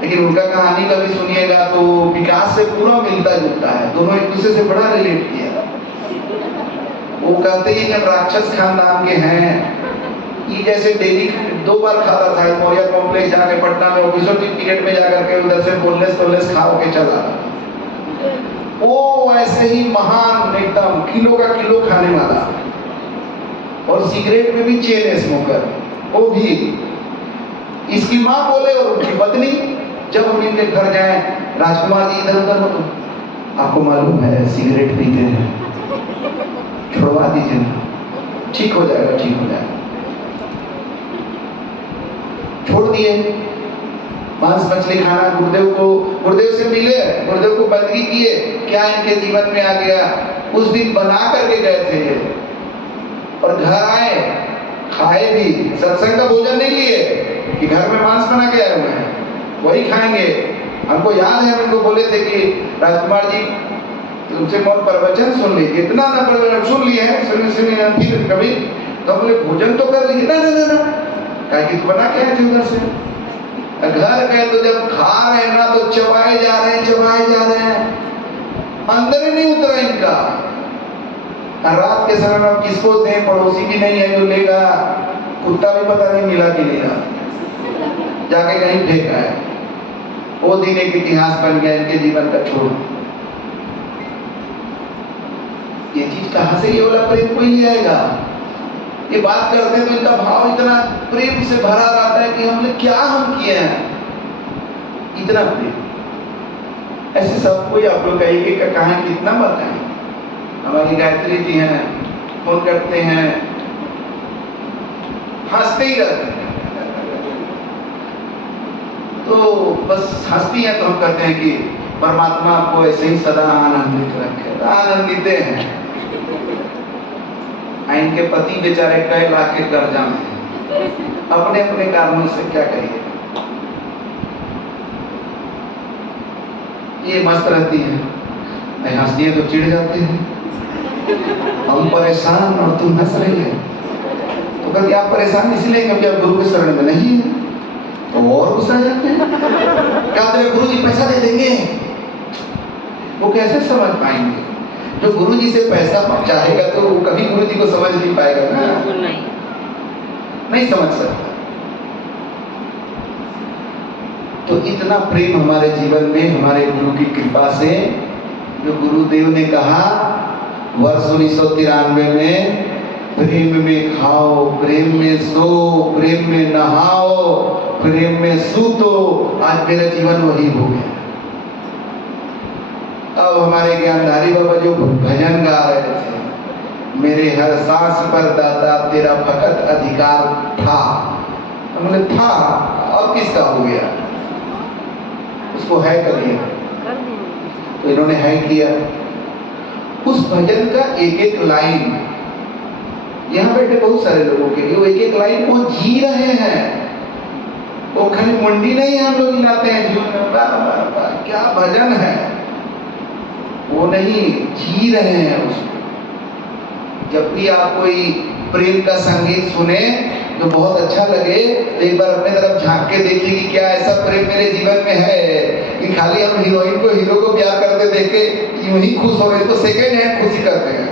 लेकिन उनका कहानी कभी सुनिएगा तो विकास से पूरा मिलता जुलता है, दोनों एक दूसरे से बड़ा रिलेट किया। वो कहते हैं जब राक्षस खानदान के हैं, ये जैसे डेली 2 बार खाता था मौर्य कॉम्प्लेक्स जाके पटना में ऑफिसर टिकट में जाकर के उधर से बोललेस खा के चला। वो ऐसे ही महान एकदम किलो का किलो खाने वाला, और सिगरेट में भी चेन स्मोकर, वो भी। इसकी माँ बोले और उनकी पत्नी, जब हम इनके घर जाए, राजकुमार जी इधर उधर मत, आपको मालूम है सिगरेट पीते हैं, छुड़वा दीजिए ना, ठीक हो जाएगा, ठीक हो जाएगा। छोड़ दिए मांस मछली खाना। गुरुदेव से मिले, गुरुदेव को बंदगी किए, क्या इनके जीवन में आ गया? उस दिन बना करके गए थे ये, और घर आए, खाए भी, सत्संग का भोजन नहीं लिए कि घर में मांस बना के आए हुए हैं, वही खाएंगे। हमको याद है, हम इनको बोले थे कि राजकुमार जी तुमसे बहुत प्रवचन सुन लीजिए, इतना ना प्रवचन सुन लिए हैं, सुनिए फिर कभी तो बोले भोजन तो कर लीजिए। ना कहा कि तू बना के आए थे उधर से। घर गए तो जब खा रहे हैं ना, तो चबाए जा रहे हैं, अंदर ही नहीं उतरा इनका। रात के समय में किसको दें, पड़ोसी भी नहीं है जो लेगा, कुत्ता भी पता नहीं मिला कि नहीं रहा, जाके कहीं फेंका है। वो दिन एक इतिहास बन गया इनके जीवन का। छोड़ ये चीज कहां से, ये वाला प्रेम कोई ले आएगा? ये बात करते हैं तो इनका भाव इतना प्रेम से भरा रहता है कि हमने क्या हम किए हैं, इतना प्रेम। ऐसे सब कोई आप लोग एक का कहानी कितना बताएं। हमारी गायत्री जी हैं, फोन करते हैं, हंसते ही रहते हैं। तो बस हंसती हैं तो हम कहते हैं कि परमात्मा आपको ऐसे ही सदा आनंदित रखे। आनंदित हैं, इनके पति बेचारे कई लाख के कर्जा में अपने अपने कारणों से, क्या करिए। ये मस्त रहती है, मैं हंसती है तो चिढ़ जाते हैं, हम परेशान और तुम हंस रही है। तो कहती आप परेशान इसलिए क्योंकि आप गुरु के शरण में नहीं है, तो और गुस्सा जाते हैं। कहते हैं गुरु जी पैसा दे देंगे। वो कैसे समझ पाएंगे? जो गुरु जी से पैसा चाहेगा तो वो कभी गुरु जी को समझ नहीं पाएगा ना, नहीं समझ सकता। तो इतना प्रेम हमारे जीवन में हमारे गुरु की कृपा से, जो गुरुदेव ने कहा वर्ष 1993 में, प्रेम में खाओ, प्रेम में सो, प्रेम में नहाओ, प्रेम में सूतो। आज मेरा जीवन वही हो गया। अब हमारे ज्ञानधारी बाबा जो भजन गा रहे थे, मेरे हर सांस पर दाता तेरा फकत अधिकार था, मतलब था, अब किसका हो गया? उसको है करिए। तो इन्होंने है किया। उस भजन का एक एक लाइन, यहाँ बैठे बहुत सारे लोगों के लिए वो एक एक लाइन वो जी रहे हैं। वो खाली मुंडी नहीं हम लोग हिलाते हैं जीवन में, वाह वाह वाह क्या भजन है, वो नहीं, जी रहे हैं उसको। जब भी आप कोई प्रेम का संगीत सुने तो बहुत अच्छा लगे, तो एक बार अपने तरफ झांक के देखिए कि क्या ऐसा प्रेम मेरे जीवन में है कि खाली हम हीरोइन को हीरो को प्यार करते देख के यूं ही खुश हो रहे, इसको सेकेंड हैंड खुशी करते हैं।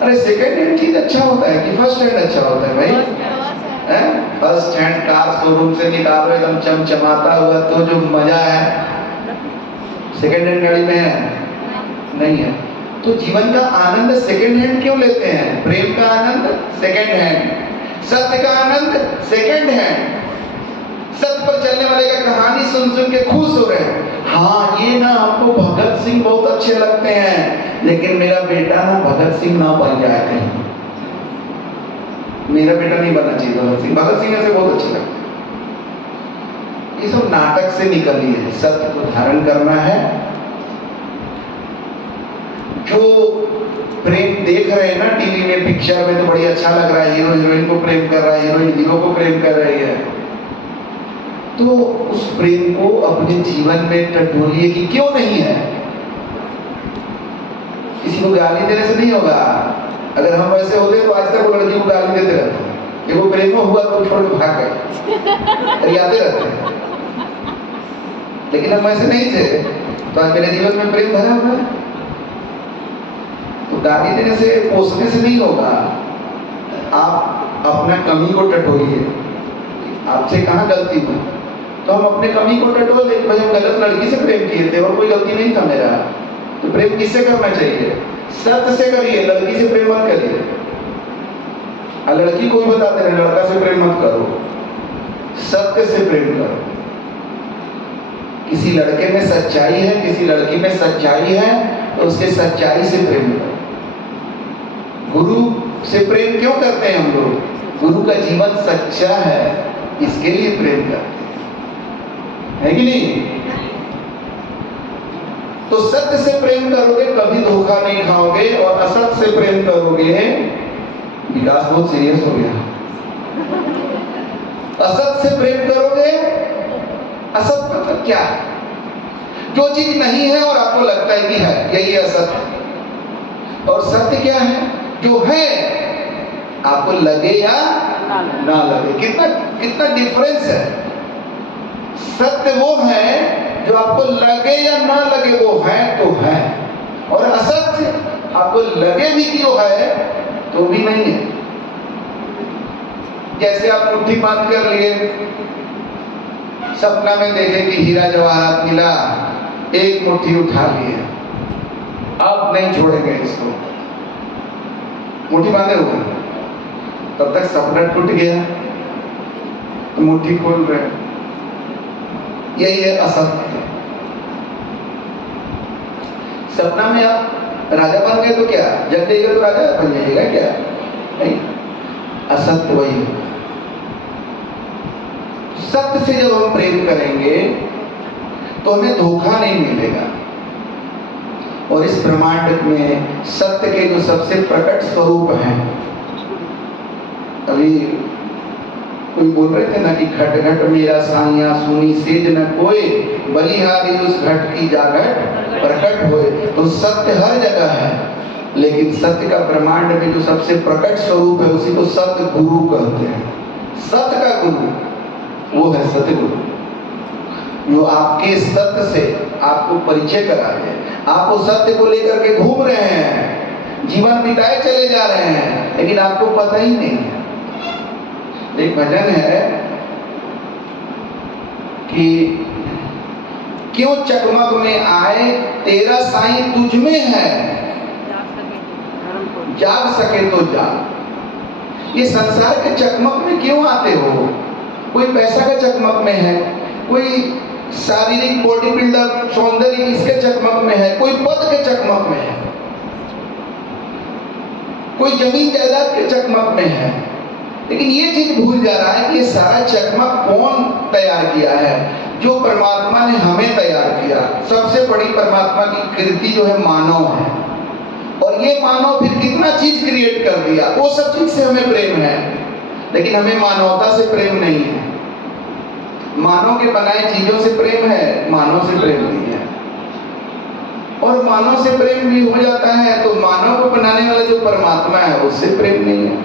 अरे सेकेंड हैंड चीज अच्छा होता है कि फर्स्ट हैंड अच्छा होता है भाई? फर्स्ट हैंड कार शोरूम से निकालो एकदम चमचमाता हुआ, तो जो मजा है सेकेंड हैंड गाड़ी में है नहीं है। तो जीवन का आनंद सेकेंड हैंड क्यों लेते हैं? प्रेम का आनंद सेकेंड हैंड, सत्य का आनंद सेकेंड हैंड। सत्य पर चलने वाले का कहानी सुन सुन के खुश हो रहे हैं। हाँ ये ना हमको भगत सिंह बहुत अच्छे लगते हैं, लेकिन मेरा बेटा ना भगत सिंह ना बन जाए कहीं, मेरा बेटा नहीं बनना चाहिए भगत सिंह। भगत सिंह ऐसे बहुत अच्छे लगते हैं। ये सब नाटक से निकली है, सत्य को धारण करना है। जो प्रेम देख रहे हैं ना टीवी में, पिक्चर में, तो बड़ी अच्छा लग रहा है, हीरो हीरोइन को प्रेम कर रहा है, हीरोइन हीरो को प्रेम कर रही है, तो उस प्रेम को अपने जीवन में टटोलिए कि क्यों नहीं है। किसी को गाली देने से नहीं होगा। अगर हम वैसे होते तो आज तक वो लड़की को गाली देते रहते, कि वो प्रेम हुआ तो छोड़ के भाग गए, यादें रहते। लेकिन हम ऐसे नहीं थे, तो आज मेरे जीवन में प्रेम भरा हुआ है। तो गाली देने से, कोसने से नहीं होगा। आप अपना कमी को टटोलिए, आपसे कहाँ गलती हुई, तो हम अपने कमी को टटोल लें। भाई हम गलत लड़की से प्रेम किए थे और कोई गलती नहीं था मेरा, तो प्रेम किससे करना चाहिए? सत्य से करिए, लड़की से प्रेम मत करिए। लड़की को भी बताते हैं लड़का से प्रेम मत करो, सत्य से प्रेम करो। किसी लड़के में सच्चाई है, किसी लड़की में सच्चाई है, तो उसके सच्चाई से प्रेम करो। गुरु से प्रेम क्यों करते हैं हम लोग? गुरु का जीवन सच्चा है, इसके लिए प्रेम करते हैं, है कि नहीं? तो सत्य से प्रेम करोगे कभी धोखा नहीं खाओगे, और असत्य से प्रेम करोगे, विकास बहुत सीरियस हो गया। असत्य से प्रेम करोगे, असत्य मतलब क्या? जो चीज नहीं है और आपको लगता है कि है, यही असत्य। और सत्य क्या है? जो है, आपको लगे या ना लगे। कितना कितना डिफरेंस है। सत्य वो है जो आपको लगे या ना लगे, वो है तो है, और असत्य आपको लगे भी कि वो है तो भी नहीं है। जैसे आप मुट्ठी बांध कर लिए, सपना में देखे कि हीरा जवाहरात मिला, एक मुट्ठी उठा लिए, अब नहीं छोड़ेंगे इसको, मुट्ठी बांधे हुए, तब तक सपना टूट गया, तो मुट्ठी खोल रहे। यही है असत्य। सपना में आप राजा बन गए तो क्या, जब देगा तो राजा बन जाएगा क्या? नहीं, असत्य वही है। सत्य से जब हम प्रेम करेंगे तो हमें धोखा नहीं मिलेगा। और इस ब्रह्मांड में सत्य के जो सबसे प्रकट स्वरूप हैं, अभी कोई बोल रहे थे ना कि घट घट मेरा साइया सुनी सेज न कोई, बलिहारी उस घट की जागट प्रकट होए। तो सत्य हर जगह है, लेकिन सत्य का ब्रह्मांड में जो सबसे प्रकट स्वरूप है उसी को सत्य गुरु कहते हैं। सत्य का गुरु वो है सत्य गुरु, जो आपके सत्य से आपको परिचय करा दे। आप उस सत्य को लेकर के घूम रहे हैं, जीवन बिताए चले जा रहे हैं, लेकिन आपको पता ही नहीं है। एक भजन है कि क्यों चकमक में आए तेरा साईं तुझ में है, जाग सके तो जाग। ये संसार के चकमक में क्यों आते हो? कोई पैसा का चकमक में है, कोई शारीरिक बॉडी बिल्डर सौंदर्य इसके चकमक में है, कोई पद के चकमक में है, कोई जमीन जायदाद के चकमक में है। लेकिन ये चीज भूल जा रहा है कि ये सारा चकमक कौन तैयार किया है? जो परमात्मा ने हमें तैयार किया। सबसे बड़ी परमात्मा की कृति जो है मानव है, और ये मानव फिर कितना चीज क्रिएट कर दिया। वो सब चीज से हमें प्रेम है, लेकिन हमें मानवता से प्रेम नहीं है। मानव के बनाए चीजों से प्रेम है, मानव से प्रेम नहीं है। और मानव से प्रेम भी हो जाता है तो मानव को बनाने वाला जो परमात्मा है उससे प्रेम नहीं है।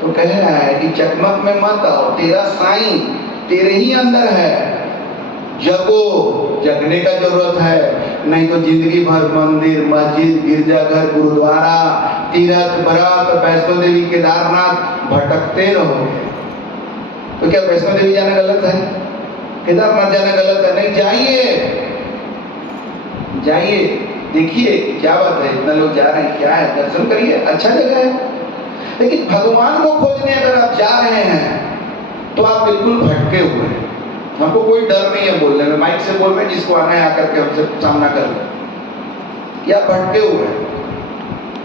तो कह रहा है कि चकमक में मत आओ, तेरा साईं तेरे ही अंदर है। जगो, जगने का जरूरत है, नहीं तो जिंदगी भर मंदिर मस्जिद गिरजाघर गुरुद्वारा तीर्थ बरात वैष्णो देवी केदारनाथ भटकते रहोगे। तो क्या वैष्णो देवी जाना गलत है? केदारनाथ जाना गलत है? नहीं, जाइए जाइए, देखिए क्या बात है, इतना लोग जा रहे हैं, क्या है, दर्शन करिए, अच्छा जगह है। लेकिन भगवान को खोजने अगर आप जा रहे हैं तो आप बिल्कुल भटके हुए हैं। हमको कोई डर नहीं है बोलने में, माइक से बोल रहे हैं, जिसको आना है आकर के हमसे सामना कर ले। क्या भटके हुए हैं?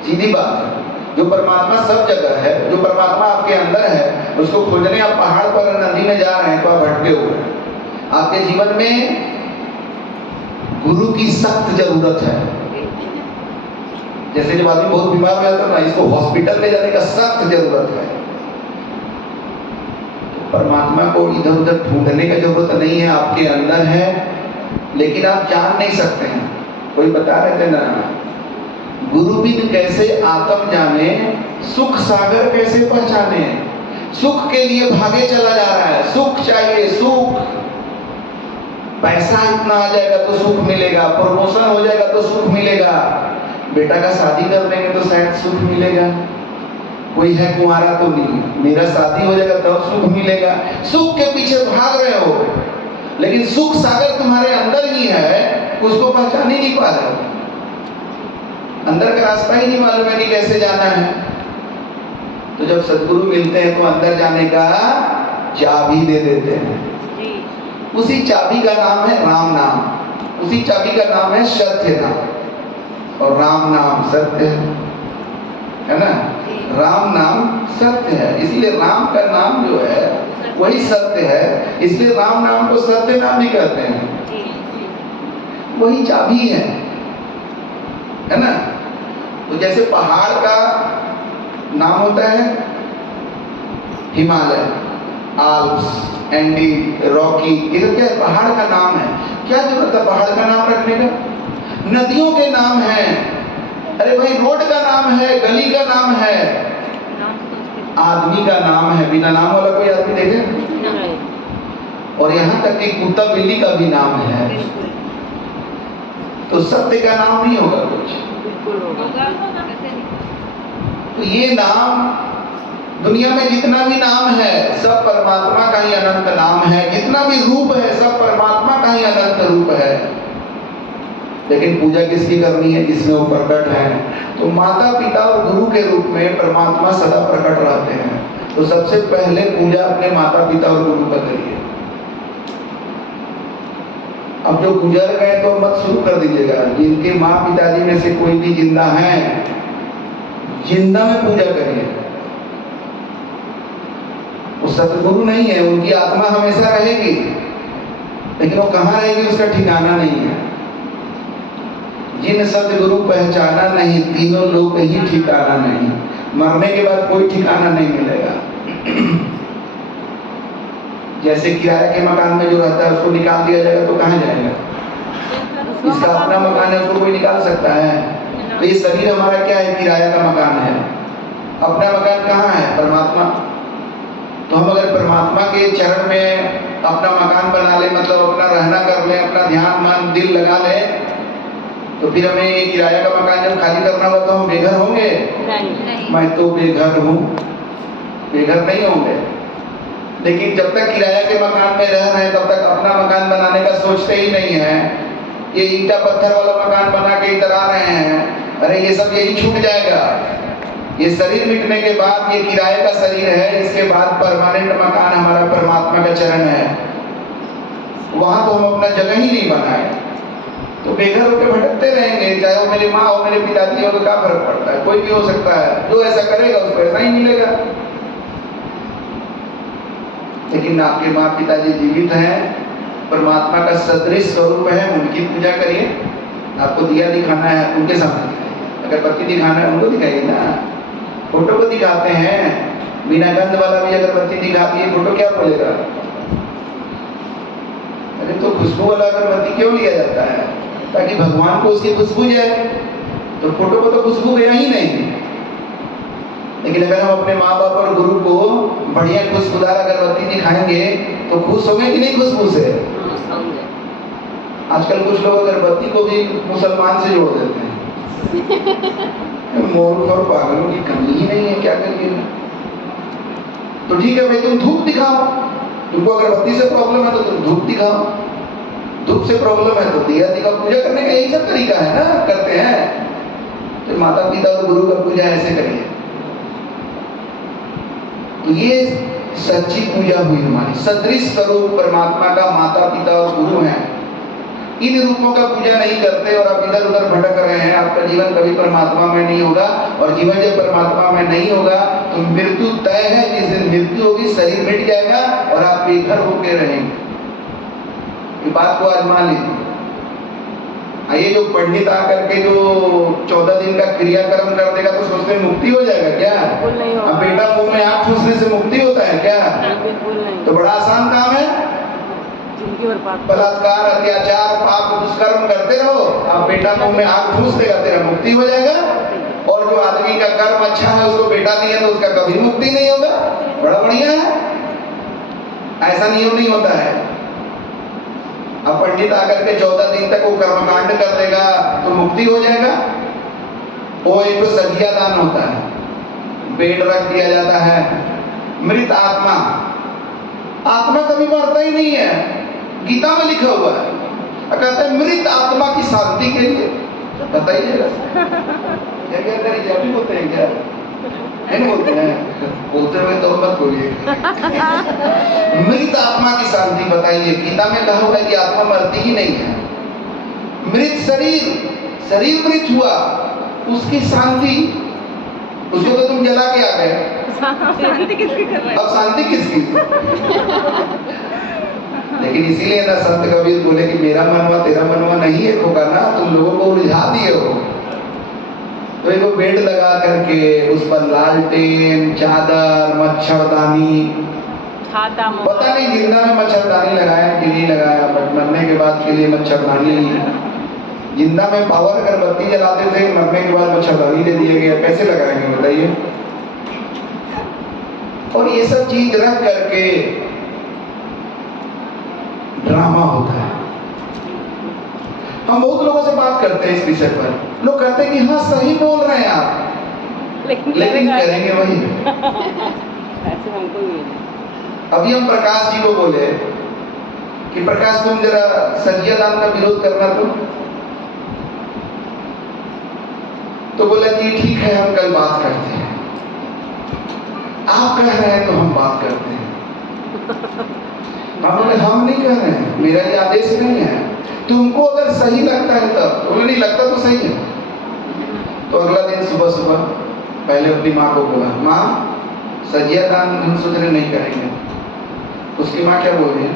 सीधी बात है। जो परमात्मा सब जगह है, जो परमात्मा आपके अंदर है, उसको खोजने आप पहाड़ पर नदी में जा रहे हैं तो आप भटके हुए हैं। आपके जीवन में गुरु की सख्त जरूरत है। जैसे जब आदमी बहुत बीमार हो जाता है ना, इसको हॉस्पिटल ले जाने का सख्त जरूरत है। परमात्मा को इधर उधर ढूंढने का जरूरत नहीं है, आपके अंदर है, लेकिन आप जान नहीं सकते हैं। कोई बता रहे थे ना, गुरु बिन कैसे आत्म जाने, सुख सागर कैसे पहचाने। सुख के लिए भागे चला जा रहा है, सुख चाहिए, सुख। पैसा इतना आ जाएगा तो सुख मिलेगा, प्रमोशन हो जाएगा तो सुख मिलेगा, बेटा का शादी कर देंगे तो शायद सुख मिलेगा, कोई है कुंवारा तो नहीं, मेरा शादी हो जाएगा तब सुख मिलेगा। सुख के पीछे भाग रहे हो, लेकिन सुख सागर तुम्हारे अंदर ही है, उसको पहचान ही नहीं पा रहे हो। अंदर का रास्ता ही नहीं मालूम है कि कैसे जाना है। तो जब सदगुरु मिलते हैं तो अंदर जाने का चाबी दे देते हैं। उसी चाबी का नाम है राम नाम, उसी चाबी का नाम है सत्य नाम। और राम नाम सत्य है ना, राम नाम सत्य है, इसलिए राम का नाम जो है वही सत्य है, इसलिए राम नाम को सत्य नाम भी कहते हैं। वही चाबी है ना। तो जैसे पहाड़ का नाम होता है हिमालय, आल्प्स, एंडी, रॉकी, ये सब क्या है? पहाड़ का नाम है। क्या जरूरत है पहाड़ का नाम रखने का? नदियों के नाम है, अरे भाई रोड का नाम है, गली का नाम है, आदमी का नाम है। बिना नाम वाला कोई आदमी देखे? और यहाँ तक कि कुत्ता बिल्ली का भी नाम है। तो सत्य का नाम नहीं होगा कुछ। तो ये नाम, दुनिया में जितना भी नाम है सब परमात्मा का ही अनंत नाम है, जितना भी रूप है सब परमात्मा का ही अनंत रूप है। लेकिन पूजा किसकी करनी है? जिसमें वो प्रकट है। तो माता पिता और गुरु के रूप में परमात्मा सदा प्रकट रहते हैं। तो सबसे पहले पूजा अपने माता पिता और गुरु का करिए। अब जो गुजर गए तो मत शुरू कर दीजिएगा। जिनके माँ पिताजी में से कोई भी जिंदा है, जिंदा में पूजा करिए। वो सतगुरु नहीं है, उनकी आत्मा हमेशा रहेगी, लेकिन वो कहाँ रहेगी उसका ठिकाना नहीं है। जिन सतगुरु पहचाना नहीं, तीनों लोग ही ठिकाना नहीं। मरने के बाद कोई ठिकाना नहीं मिलेगा। जैसे किराए के मकान में जो रहता है उसको निकाल दिया जाएगा तो कहाँ जाएगा? इसका अपना मकान है, उसको कोई निकाल सकता है? तो ये शरीर हमारा क्या है? किराया का मकान है। अपना मकान कहाँ है? परमात्मा। तो हम अगर परमात्मा के चरण में अपना मकान बना ले, मतलब अपना रहना कर ले, अपना ध्यान मन दिल लगा ले, तो फिर हमें ये किराया का मकान जब खाली करना होगा तो हम बेघर होंगे? नहीं। मैं तो बेघर हूँ, बेघर नहीं होंगे। लेकिन जब तक किराया के मकान में रह रहे हैं तब तक अपना मकान बनाने का सोचते ही नहीं है। ये ईंटा पत्थर वाला मकान बना के इधर आ रहे हैं, अरे ये सब यही छूट जाएगा। ये शरीर मिटने के बाद ये किराए का शरीर है, इसके बाद परमानेंट मकान हमारा परमात्मा का चरण है। वहां तो हम अपना जगह ही नहीं बनाए, तो बेघर होकर भटकते रहेंगे। चाहे वो मेरी माँ हो, मेरे पिताजी हो, तो क्या फर्क पड़ता है? कोई भी हो सकता है, जो ऐसा करेगा उसको ऐसा ही मिलेगा। लेकिन आपके माँ पिताजी जीवित हैं, परमात्मा का सदृश स्वरूप है, उनकी पूजा करिए। आपको दिया दिखाना है उनके सामने दिखाइए, अगरबत्ती दिखाना है उनको दिखाइए ना। फोटो को दिखाते हैं, बिना गंध वाला भी अगरबत्ती दिखाती है, फोटो क्या बोलेगा? अरे तो खुशबू वाला अगरबत्ती क्यों लिया जाता है? ताकि भगवान को उसकी खुशबू जाए। तो फोटो को तो खुशबू गया ही नहीं। लेकिन अगर हम अपने माँ बाप और गुरु को बढ़िया खुशबूदार अगरबत्ती दिखाएंगे तो खुश होंगे कि नहीं खुशबू से? आजकल कुछ लोग अगरबत्ती को भी मुसलमान से जोड़ देते हैं। मूर्ख और पागलों की कमी ही नहीं है, क्या करिए? तो ठीक है भाई, तुम धूप दिखाओ। तुमको अगरबत्ती से प्रॉब्लम है तो तुम धूप दिखाओ, धूप से प्रॉब्लम है तो दिया दिखाओ। पूजा करने का यही सब तरीका है ना, करते हैं। तो माता पिता और गुरु का पूजा ऐसे करिए। तो ये सच्ची पूजा हुई हमारी। सदृश स्वरूप परमात्मा का माता पिता और गुरु हैं। इन रूपों का पूजा नहीं करते और आप इधर उधर भटक रहे हैं, आपका जीवन कभी परमात्मा में नहीं होगा। और जीवन जब परमात्मा में नहीं होगा तो मृत्यु तय है। जिस दिन मृत्यु होगी शरीर मिट जाएगा और आप बेघर होकर रहेंगे। ये बात को आजमा लीजिए। ये जो पंडित आकर के जो 14 दिन का क्रियाक्रम कर देगा तो सोचते हैं मुक्ति हो जाएगा क्या? अब बेटा मुंह में आग ठूसने से मुक्ति होता है क्या? तो बड़ा आसान काम है। बलात्कार, अत्याचार, पाप, दुष्कर्म करते रहो, अब बेटा मुंह में आग ठूस देगा, तेरा मुक्ति हो जाएगा। और जो आदमी का कर्म अच्छा है उसको बेटा दिया तो उसका कभी मुक्ति नहीं होगा। बड़ा बढ़िया है, ऐसा नियम नहीं होता है। अब पंडित आकर के 14 दिन तक वो कर्मकांड कर देगा तो मुक्ति हो जाएगा। वो एक तो सज्जिया दान होता है, बेड रख दिया जाता है। मृत आत्मा, आत्मा कभी मरता ही नहीं है, गीता में लिखा हुआ है। कहते हैं मृत आत्मा की शांति के लिए। बताइएगा क्या क्या करिए? अभी बोलते हैं क्या? नहीं बोलते हैं, बोलते हुए तो मत बोलिए। मृत आत्मा की शांति बताइए। गीता में कहा हुआ है कि आत्मा मरती ही नहीं है। मृत शरीर, शरीर मृत हुआ, उसकी शांति, उसको तो तुम जला के आ गए, शांति किसकी कर रहे हैं? अब शांति किसकी? लेकिन इसीलिए ना संत कबीर बोले कि मेरा मनवा तेरा मनवा नहीं एक होगा ना, तुम लोगों को उलझा दिए हो। तो एक बेड लगा करके उस पर लालटेन, चादर, मच्छरदानी, पता नहीं जिंदा में मच्छरदानी लगाया कि नहीं लगाया, बट मरने के बाद के लिए मच्छरदानी। जिंदा में पावर अगरबत्ती जलाते थे, मरने के बाद मच्छरदानी दे दिया गया, कैसे लगाएंगे बताइए? और ये सब चीज रख करके ड्रामा होता है। हम बहुत लोगों से बात करते हैं इस विषय पर, लोग कहते हैं कि हाँ सही बोल रहे हैं आप, लेकिन करेंगे वही। ऐसे हमको ही। अभी हम प्रकाश जी को बोले कि प्रकाश तुम जरा सज्जिया दान का विरोध करना, तो बोला कि ठीक है हम कल बात करते हैं। आप कह रहे हैं तो हम बात करते हैं। हम बोले हम नहीं कह रहे हैं, मेरा ये आदेश नहीं है, तुमको अगर सही लगता है तब। बोले नहीं लगता तो सही है। तो अगला दिन सुबह सुबह पहले अपनी माँ को बोला, माँ सज्जिया दान हम सोच रहे नहीं करेंगे। उसकी माँ क्या बोल रही है?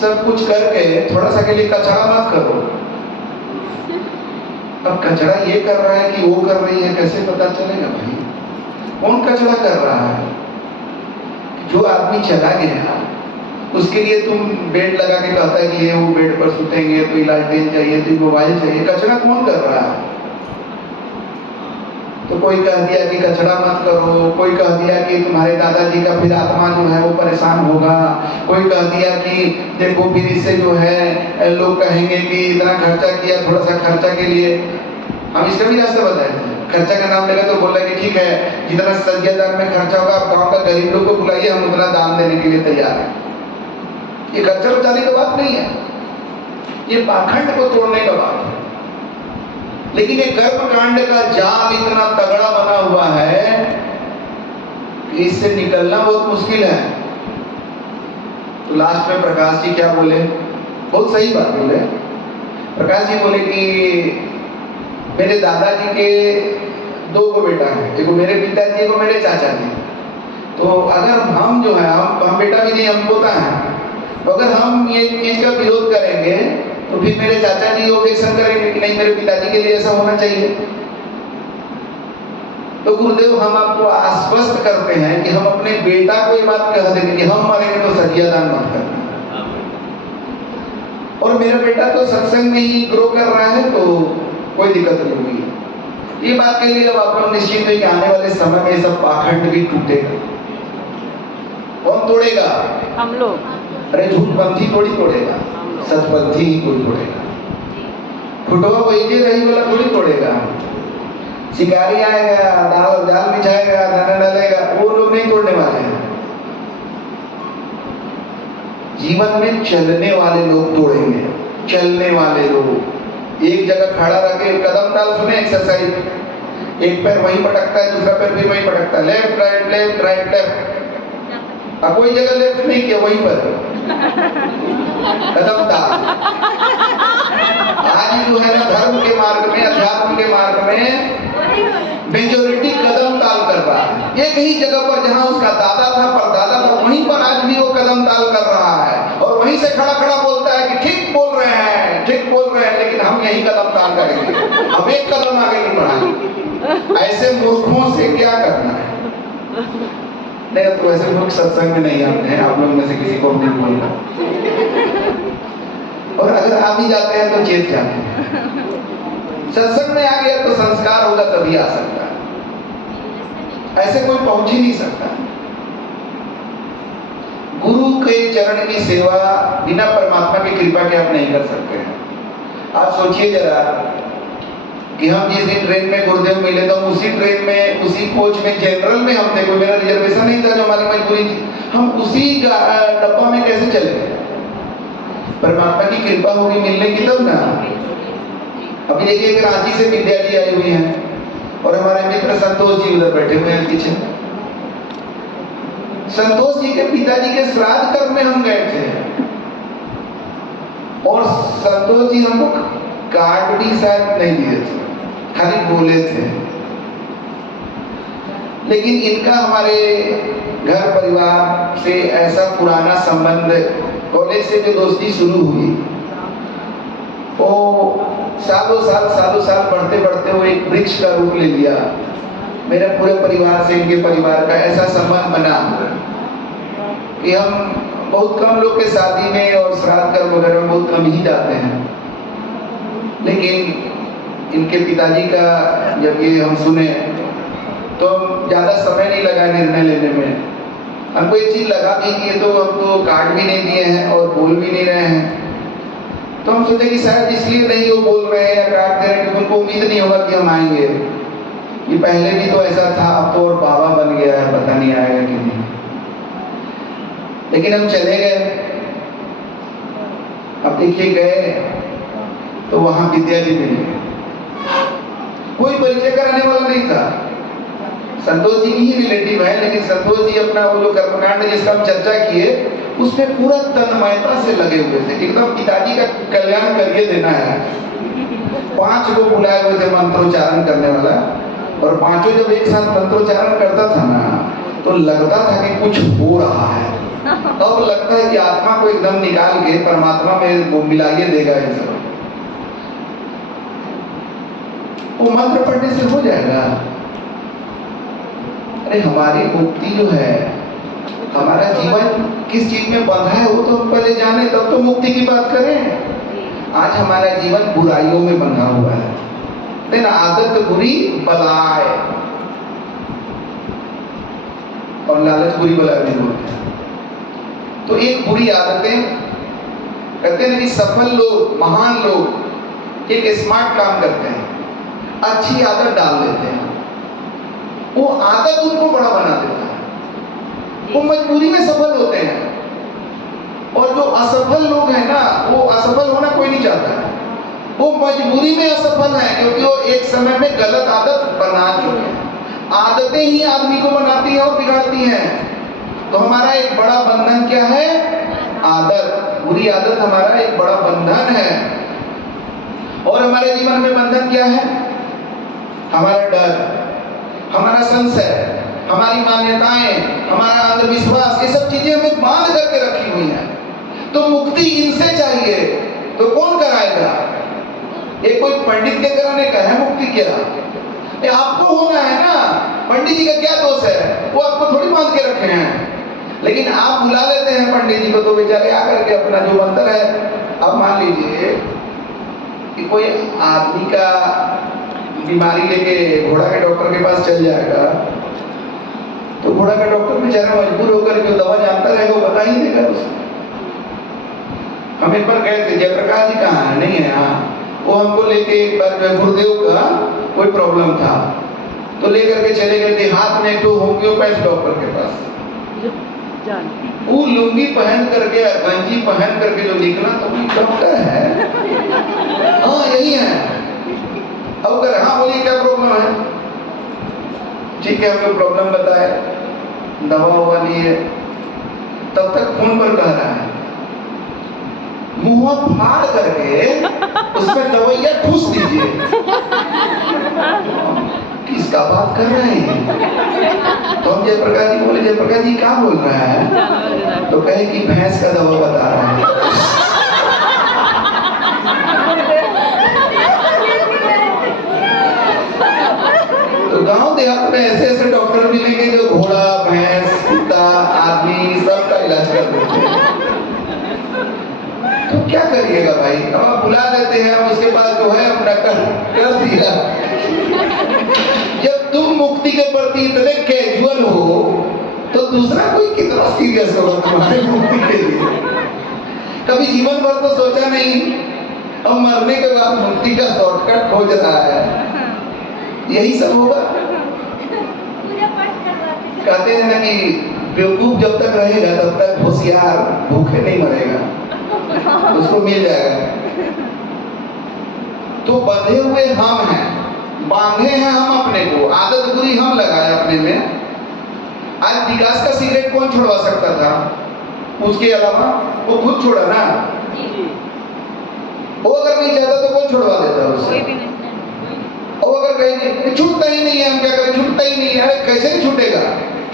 सब कुछ करके थोड़ा सा के लिए कचरा मत करो। अब कचरा ये कर रहा है कि वो कर रही है, कैसे पता चलेगा भाई? कौन कचरा कर रहा है? जो आदमी चला गया उसके लिए तुम बेड लगा के कहता है कि ये वो बेड पर सुतेंगे, तो लालटेन चाहिए, तो मोबाइल चाहिए। कचरा कौन कर रहा है? तो कोई कह दिया कि कचरा मत करो, कोई कह दिया कि तुम्हारे दादाजी का फिर आत्मा जो है वो परेशान होगा, कोई कह दिया कि देखो फिर इससे जो है लोग कहेंगे कि इतना खर्चा किया, थोड़ा सा खर्चा के लिए। हम इसका भी रास्ता बताए थे, खर्चा का नाम लेगा तो बोल रहे कि ठीक है जितना सज्जादान में खर्चा होगा आप गाँव का गरीब लोग को बुलाइए, हम उतना दान देने के लिए तैयार हैं। ये खर्चा बचाने का बात नहीं है, ये पाखंड को तोड़ने का बात है। लेकिन ये कर्मकांड का जाल इतना तगड़ा बना हुआ है कि इससे निकलना बहुत मुश्किल है। तो लास्ट में प्रकाश जी क्या बोले? बहुत सही बात बोले। प्रकाश जी बोले कि मेरे दादाजी के 2 गो बेटा हैं, एक मेरे पिताजी, एक मेरे चाचा जी। तो अगर हम जो है हम बेटा भी नहीं, हम पोता हैं, तो अगर हम ये चीज का विरोध करेंगे तो फिर मेरे चाचा जी ऑब्जेक्शन करेंगे कि नहीं मेरे पिताजी के लिए ऐसा होना चाहिए। तो गुरुदेव हम आपको आश्वस्त करते हैं कि हम अपने बेटा को ये बात कह देंगे कि हम मरेंगे तो सदिया दान मत करना। और मेरा बेटा तो सत्संग में ही ग्रो कर रहा है तो कोई दिक्कत नहीं होगी। ये बात के लिए जब आप लोग निश्चित है कि आने वाले समय में ये सब पाखंड भी टूटेगा। कौन तोड़ेगा? हम लोग। अरे झूठपंथी थोड़ी तोड़ेगा, सतपंथी ही कोई तोड़ेगा। फुटवा वही रही वाला थोड़ी तोड़ेगा। शिकारी आएगा, जाल बिछाएगा, दाना डालेगा, वो लोग नहीं तोड़ने वाले हैं। जीवन में चलने वाले लोग तोड़ेंगे। चलने वाले लोग एक जगह खड़ा रह के कदम डाल, सुने एक्सरसाइज, एक पैर वहीं पटकता है, दूसरा पैर भी वहीं पटकता है, left right left right left. अब कोई जगह लेफ्ट नहीं किया, वहीं पर कदम डाल। आज जो है ना धर्म के मार्ग में, अध्यात्म के मार्ग में मेजोरिटी कदम ताल कर रहा है। एक ही जगह पर जहां उसका दादा था, परदादा था, वहीं पर आज भी वो कदम ताल कर रहा है और वहीं से खड़ा खड़ा बोलता है कि ठीक बोल रहे हैं, ठीक बोल रहे हैं, लेकिन हम यही कदम ताल करेंगे, हम एक कदम आगे नहीं बढ़ाएंगे। ऐसे मूर्खों से क्या करना है? नहीं तो ऐसे लोग सत्संग में नहीं आते हैं, आप लोग में से किसी को नहीं बोलना। और अगर आ भी जाते हैं तो चेत जाते हैं। सत्संग में आ गया तो संस्कार होगा तभी आ सकता है, ऐसे कोई पहुंच ही नहीं सकता। गुरु के चरण की सेवा बिना परमात्मा की कृपा के आप नहीं कर सकते हैं। आप सोचिए जरा कि हम जिस दिन ट्रेन में गुरुदेव मिले तो हम उसी ट्रेन में, उसी कोच में, जनरल में हम थे, कोई मेरा रिजर्वेशन नहीं था, जो हमारी मजबूरी थी, हम उसी डब्बा में कैसे चले गए? परमात्मा की कृपा होगी मिलने की तब ना। अभी देखिए कि रांची से विद्या जी आई हुई हैं और हमारे मित्र संतोष जी उधर बैठे हुए हैं पीछे। संतोष जी के पिताजी के श्राद्ध करने हम गए थे और संतोष जी हमको कार्ड भी शायद नहीं दिए थे, खाली बोले थे। लेकिन इनका हमारे घर परिवार से ऐसा पुराना संबंध, कॉलेज से जो दोस्ती शुरू हुई वो सालों साल बढ़ते बढ़ते वो एक वृक्ष का रूप ले लिया। मेरे पूरे परिवार से इनके परिवार का ऐसा संबंध बना कि हम बहुत कम लोग के शादी में और श्राद्ध कर्म वगैरह में बहुत कम ही जाते हैं। लेकिन इनके पिताजी का जब ये हम सुने तो ज़्यादा समय नहीं लगा निर्णय लेने में। हमको एक चीज़ लगा भी कि ये तो हमको कार्ड भी नहीं दिए हैं और बोल भी नहीं रहे हैं, तो हम सोचे कि शायद इसलिए नहीं वो बोल रहे हैं या कार्ड दे रहे हैं कि उनको उम्मीद नहीं होगा कि हम आएंगे। ये पहले भी तो ऐसा था, अब तो और बाबा बन गया है, पता नहीं आएगा कि नहीं। लेकिन हम चले गए। अब देखिए गए तो वहां विद्या जी मिले, कोई परिचय कराने वाला नहीं था। संतोष जी की ही रिलेटिव है, लेकिन संतोष जी अपना वो जो कर्मकांड जिसका हम चर्चा किए उसमें पूरा तन्मयता से लगे हुए थे, एकदम पिताजी का कल्याण करिए देना है। 5 को बुलाए हुए थे मंत्रोच्चारण करने वाला, और 5 जब एक साथ मंत्रोच्चारण करता था ना तो लगता था कि कुछ हो रहा है। अब लगता है कि आत्मा को एकदम निकाल के परमात्मा में वो मिलाइए देगा ये सब। वो मंत्र पढ़ने से हो जाएगा। अरे हमारी मुक्ति जो है, हमारा जीवन किस चीज में बंधा है वो तो हम पहले जाने, तब तो मुक्ति की बात करें। आज हमारा जीवन बुराइयों में बंधा हुआ है। लेकिन आदत बुरी बलाय, और लालच बुरी बलाय भी बोलते हैं। तो एक बुरी आदतें, कहते हैं कि सफल लोग, महान लोग एक स्मार्ट काम करते हैं, अच्छी आदत डाल देते हैं, वो आदत उनको बड़ा बना देता है, वो मजबूरी में सफल होते हैं। और जो असफल लोग हैं ना, वो असफल होना कोई नहीं चाहता है, वो मजबूरी में असफल है, क्योंकि वो एक समय में गलत आदत बना चुके हैं। आदतें ही आदमी को बनाती है और बिगाड़ती हैं। तो हमारा एक बड़ा बंधन क्या है? आदत। बुरी आदत हमारा एक बड़ा बंधन है। और हमारे जीवन में बंधन क्या है? हमारा डर, हमारा संशय, हमारी मान्यताएं, हमारा अंधविश्वास, ये सब चीजें हमें बांध करके रखी हुई हैं। तो मुक्ति इनसे चाहिए, तो कौन कराएगा? ये कोई पंडित के कराने का है मुक्ति? क्या ये आपको होना है ना? पंडित जी का क्या दोष है? वो आपको थोड़ी बांध के रखे हैं। लेकिन आप बुला लेते हैं पंडित जी को, तो बेचारे आकर के अपना जो मंत्र है, अब मान लीजिए कि कोई आदमी का बीमारी लेके घोड़ा के डॉक्टर के पास चल जाएगा, तो घोड़ा का डॉक्टर बेचारा मजबूर होकर के दवा जानता रहेगा, वो बता ही देगा उसको। हम एक बार गए थे, जयप्रकाश जी कहाँ है? नहीं है यहाँ। वो हमको लेके एक बार गुरुदेव का कोई प्रॉब्लम था, तो लेकर के चले गए थे हाथ में एक तो होम्योपैथ डॉक्टर के पास। वो लुंगी पहन करके, गंजी पहन करके जो निकला, तो डॉक्टर है, हाँ यही है। अब अगर हाँ बोलिए क्या प्रॉब्लम है? ठीक है, हमको प्रॉब्लम बताए, दवा ववा लिए, तब तक फोन पर कह रहा है, मुंह फाड़ करके उसमें दवाइयां ठूस दीजिए। किसका बात कर रहे हैं? तो हम जयप्रकाश जी बोले, जयप्रकाश जी क्या बोल रहा है? तो कहे कि भैंस का दवा बता रहा है। तो गांव देहात में ऐसे ऐसे डॉक्टर मिलेंगे जो घोड़ा, भैंस, कुत्ता, आदमी सबका इलाज कर देते हैं। तो क्या करिएगा भाई? अब आप बुला देते हैं, हम उसके पास जो है अपना कर दिया। जब तुम मुक्ति के प्रति इतने कैजुअल हो, तो दूसरा कोई कितना सीरियस होगा तुम्हारे मुक्ति के लिए? कभी जीवन भर तो सोचा नहीं, अब मरने के बाद मुक्ति का शॉर्टकट खोज रहा है। यही सब होगा। कहते हैं ना कि बेवकूफ जब तक रहेगा तब तक होशियार भूखे नहीं मरेगा, उसको मिल जाएगा। तो बंधे हुए हम हैं, बांधे हैं हम अपने को, आदत बुरी हम लगाए अपने में। आज विकास का सिगरेट कौन छुड़वा सकता था? उसके अलावा वो खुद छोड़ा ना। वो अगर नहीं चाहता तो कौन छुड़वा देता उससे? और अगर कहीं छूटता ही नहीं है, हम क्या करें? छूटता ही नहीं है, कैसे नहीं छूटेगा?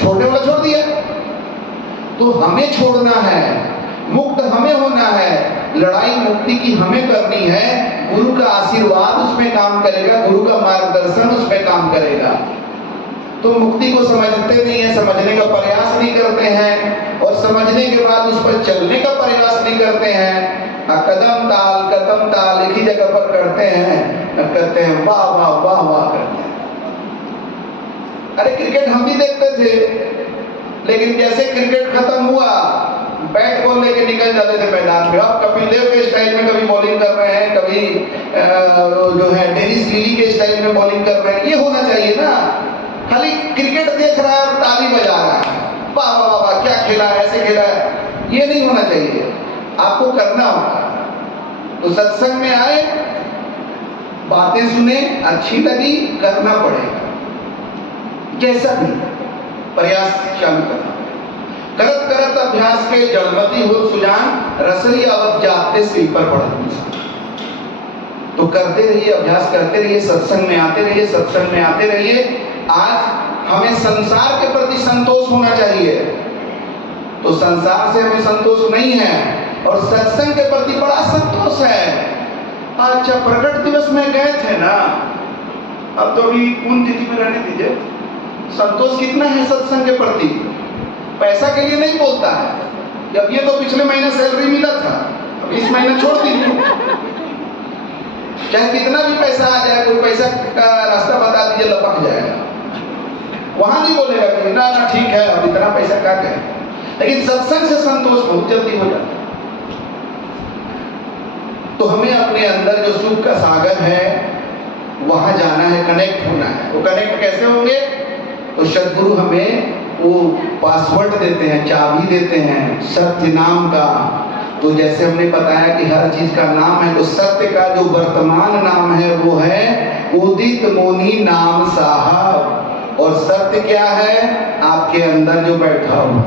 छोड़ने वाला छोड़ दिया। तो हमें छोड़ना है, मुक्त हमें होना है, लड़ाई मुक्ति की हमें करनी है। गुरु का आशीर्वाद उसमें काम करेगा, गुरु का मार्गदर्शन उसमें काम करेगा। तो मुक्ति को समझते नहीं है, समझने का प्रयास नहीं करते हैं, और समझने के बाद उस पर चलने का प्रयास नहीं करते हैं। कदम ताल एक ही जगह पर करते हैं, कहते हैं वाह वाह वाह वाह करते हैं। अरे क्रिकेट हम भी देखते थे, लेकिन जैसे क्रिकेट खत्म हुआ, बैट बॉल लेके निकल जाते थे मैदान में। अब कपिल देव के स्टाइल में कभी बॉलिंग कर रहे हैं, कभी जो है डेनिस लिली के स्टाइल में बॉलिंग कर रहे हैं। ये होना चाहिए ना? खाली क्रिकेट देख रहा है और ताली बजा रहा है, वाह वाह वाह क्या खेला है, ऐसे खेला है। ये नहीं होना चाहिए, आपको करना होगा। तो सत्संग में आए, बातें सुने, अच्छी लगी, करना पड़ेगा, जैसा भी प्रयास चालू करना। करत करत अभ्यास के जड़मती हो सुजान, रसरी अवध जाते सिर पर पड़त। तो करते रहिए, अभ्यास करते रहिए, सत्संग में आते रहिए, सत्संग में आते रहिए। आज हमें संसार के प्रति संतोष होना चाहिए। तो संसार से हमें संतोष नहीं है और सत्संग के प्रति बड़ा संतोष है। अच्छा, प्रकट दिवस में गए थे ना, अब तो अभी पूर्ण तिथि में रहने दीजिए। संतोष कितना है सत्संग के प्रति? पैसा के लिए नहीं बोलता है कि अब ये तो पिछले महीने सैलरी मिला था, अब इस महीने छोड़ दीजिए। चाहे कितना भी पैसा आ जाए, कोई पैसा का रास्ता बता दीजिए, लपक जाएगा। वहां नहीं बोलेगा कि ना ना ठीक है, अब इतना पैसा क्या करें। लेकिन सत्संग से संतोष बहुत जल्दी हो जाता है। तो हमें अपने अंदर जो सुख का सागर है वहां जाना है, कनेक्ट होना है। वो कनेक्ट कैसे होंगे? तो सद्गुरु हमें वो पासवर्ड देते हैं, चाबी देते हैं सत्य नाम का। तो जैसे हमने बताया कि हर चीज का नाम है, तो सत्य का जो वर्तमान नाम है वो है उदित मुनि नाम साहब। और सत्य क्या है? आपके अंदर जो बैठा हो।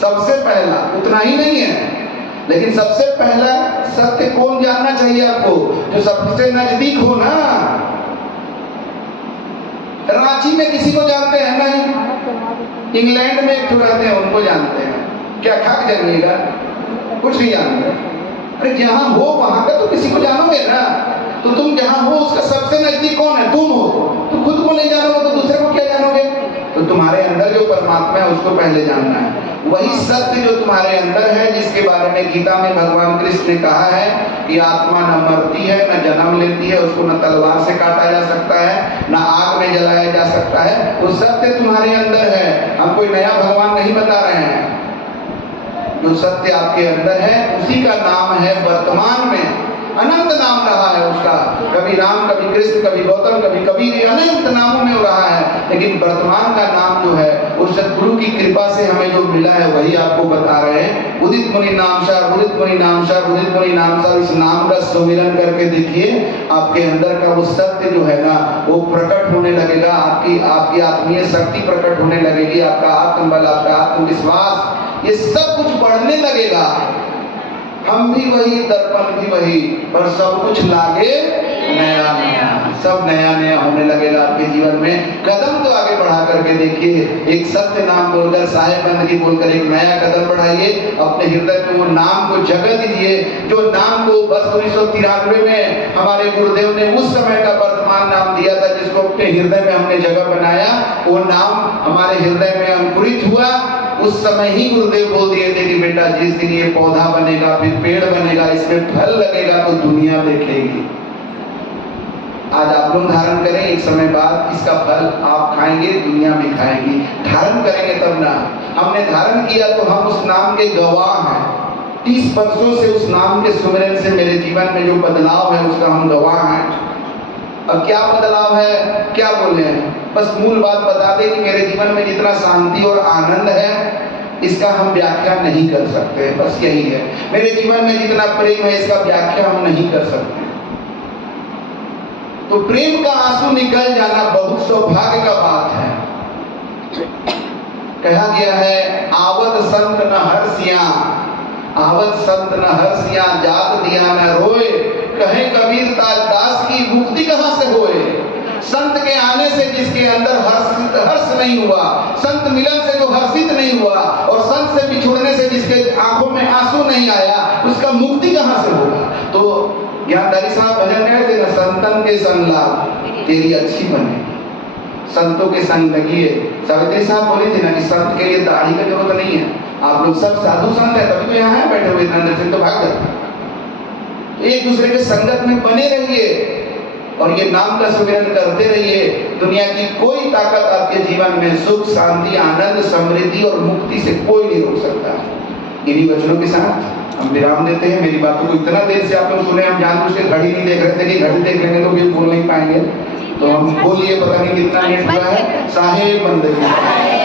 सबसे पहला, उतना ही नहीं है, लेकिन सबसे पहला सत्य कौन जानना चाहिए आपको? जो सबसे नजदीक हो ना। रांची में किसी को जानते हैं? नहीं। इंग्लैंड में एक रहते हैं, उनको जानते हैं। क्या खाक जानिएगा? कुछ नहीं जानते। अरे जहां हो वहां का तो किसी को जानोगे ना। तो तुम जहां हो उसका सबसे नजदीक कौन है? तुम हो। तो खुद को नहीं जानोगे तो दूसरे को क्या जानोगे? तो तुम्हारे अंदर जो परमात्मा है उसको पहले जानना है। वही सत्य जो तुम्हारे अंदर है, जिसके बारे में गीता में भगवान कृष्ण ने कहा है कि आत्मा न मरती है, न जन्म लेती है, उसको न तलवार से काटा जा सकता है, न आग में जलाया जा सकता है। वो सत्य तुम्हारे अंदर है। हम कोई नया भगवान नहीं बता रहे हैं। जो सत्य आपके अंदर है उसी का नाम है वर्तमान में। अनंत नाम रहा है उसका, कभी राम, कभी कृष्ण, कभी गौतम, कभी कबीर, अनंत नामों में रहा है। लेकिन वर्तमान का नाम जो है वो सद्गुरु की कृपा से हमें जो मिला है वही आपको बता रहे हैं। उदित मुनि नाम शाह, उदित मुनि नाम शाह, उदित मुनि नाम शाह। इस नाम का सुमिरन करके देखिए, आपके अंदर का वो सत्य जो है ना वो प्रकट होने लगेगा। आपकी आत्मीय शक्ति प्रकट होने लगेगी, आपका आत्मबल, आपका आत्मविश्वास, ये सब कुछ बढ़ने लगेगा। हम भी वही, दर्पण भी वही, पर सब कुछ लागे नया नया, सब नया नया होने लगेगा आपके जीवन में। कदम तो आगे बढ़ा करके देखिए, एक सत्य नाम बोलकर, साहेब बंदगी बोलकर एक नया कदम बढ़ाइए। अपने हृदय में वो नाम को जगह दीजिए, जो नाम को वर्ष 1993 में हमारे गुरुदेव ने उस समय का वर्तमान नाम दिया था, जिसको अपने हृदय में हमने जगह बनाया। वो नाम हमारे हृदय में अंकुरित हुआ। उस समय ही गुरुदेव बोल दिए थे कि बेटा जिस दिन ये पौधा बनेगा, फिर पेड़ बनेगा, इसमें फल लगेगा तो दुनिया देखेगी। आज आप लोग धारण करें, एक समय बाद इसका फल आप खाएंगे, दुनिया भी खाएगी। धारण करेंगे तब ना। हमने धारण किया तो हम उस नाम के गवाह हैं। 30 वर्षों से उस नाम के सुमिरन से मेरे जीवन में जो बदलाव है उसका हम गवाह हैं। अब क्या बदलाव है, क्या बोले हैं? बस मूल बात बता दें कि मेरे जीवन में जितना शांति और आनंद है इसका हम व्याख्या नहीं कर सकते। बस यही है। मेरे जीवन में जितना प्रेम है इसका व्याख्या हम नहीं कर सकते। तो प्रेम का आंसू निकल जाना बहुत सौभाग्य का बात है। कहा गया है, आवत संत न हर्षिया, आवत संत न हर्षिया, जात दिया न रोए। कहे कबीर दास की मुक्ति कहां से होए। संत के आने से जिसके अंदर हर्ष नहीं हुआ, संत मिलन से जो हर्षित नहीं हुआ, और संत से बिछुड़ने से जिसके आंखों में आंसू नहीं आया, उसका मुक्ति कहां से होगा। तो ज्ञानधारी साहब भजन गए थे ना, संतन के संग लाग तेरी अच्छी बनेगी, संतों के संग लगिए। सावित्री साहब बोली थी ना कि संत के लिए दाढ़ी की जरूरत नहीं है। आप लोग सब साधु संत है, तभी तो यहाँ है बैठे हुए, इतना से तो भाग जाते। एक दूसरे के संगत में बने रहिए और ये नाम का सुमिरन करते रहिए। दुनिया की कोई ताकत आपके जीवन में सुख, शांति, आनंद, समृद्धि और मुक्ति से कोई नहीं रोक सकता। इन्हीं वचनों के साथ हम विराम देते हैं। मेरी बातों को इतना देर से आप लोग सुने, हम जानबूझ के घड़ी नहीं देख रहे थे कि घड़ी देख लेंगे तो फिर बोल नहीं पाएंगे। तो हम बोलिए, पता नहीं कितना मिनट हुआ है। साहेब बंदगी।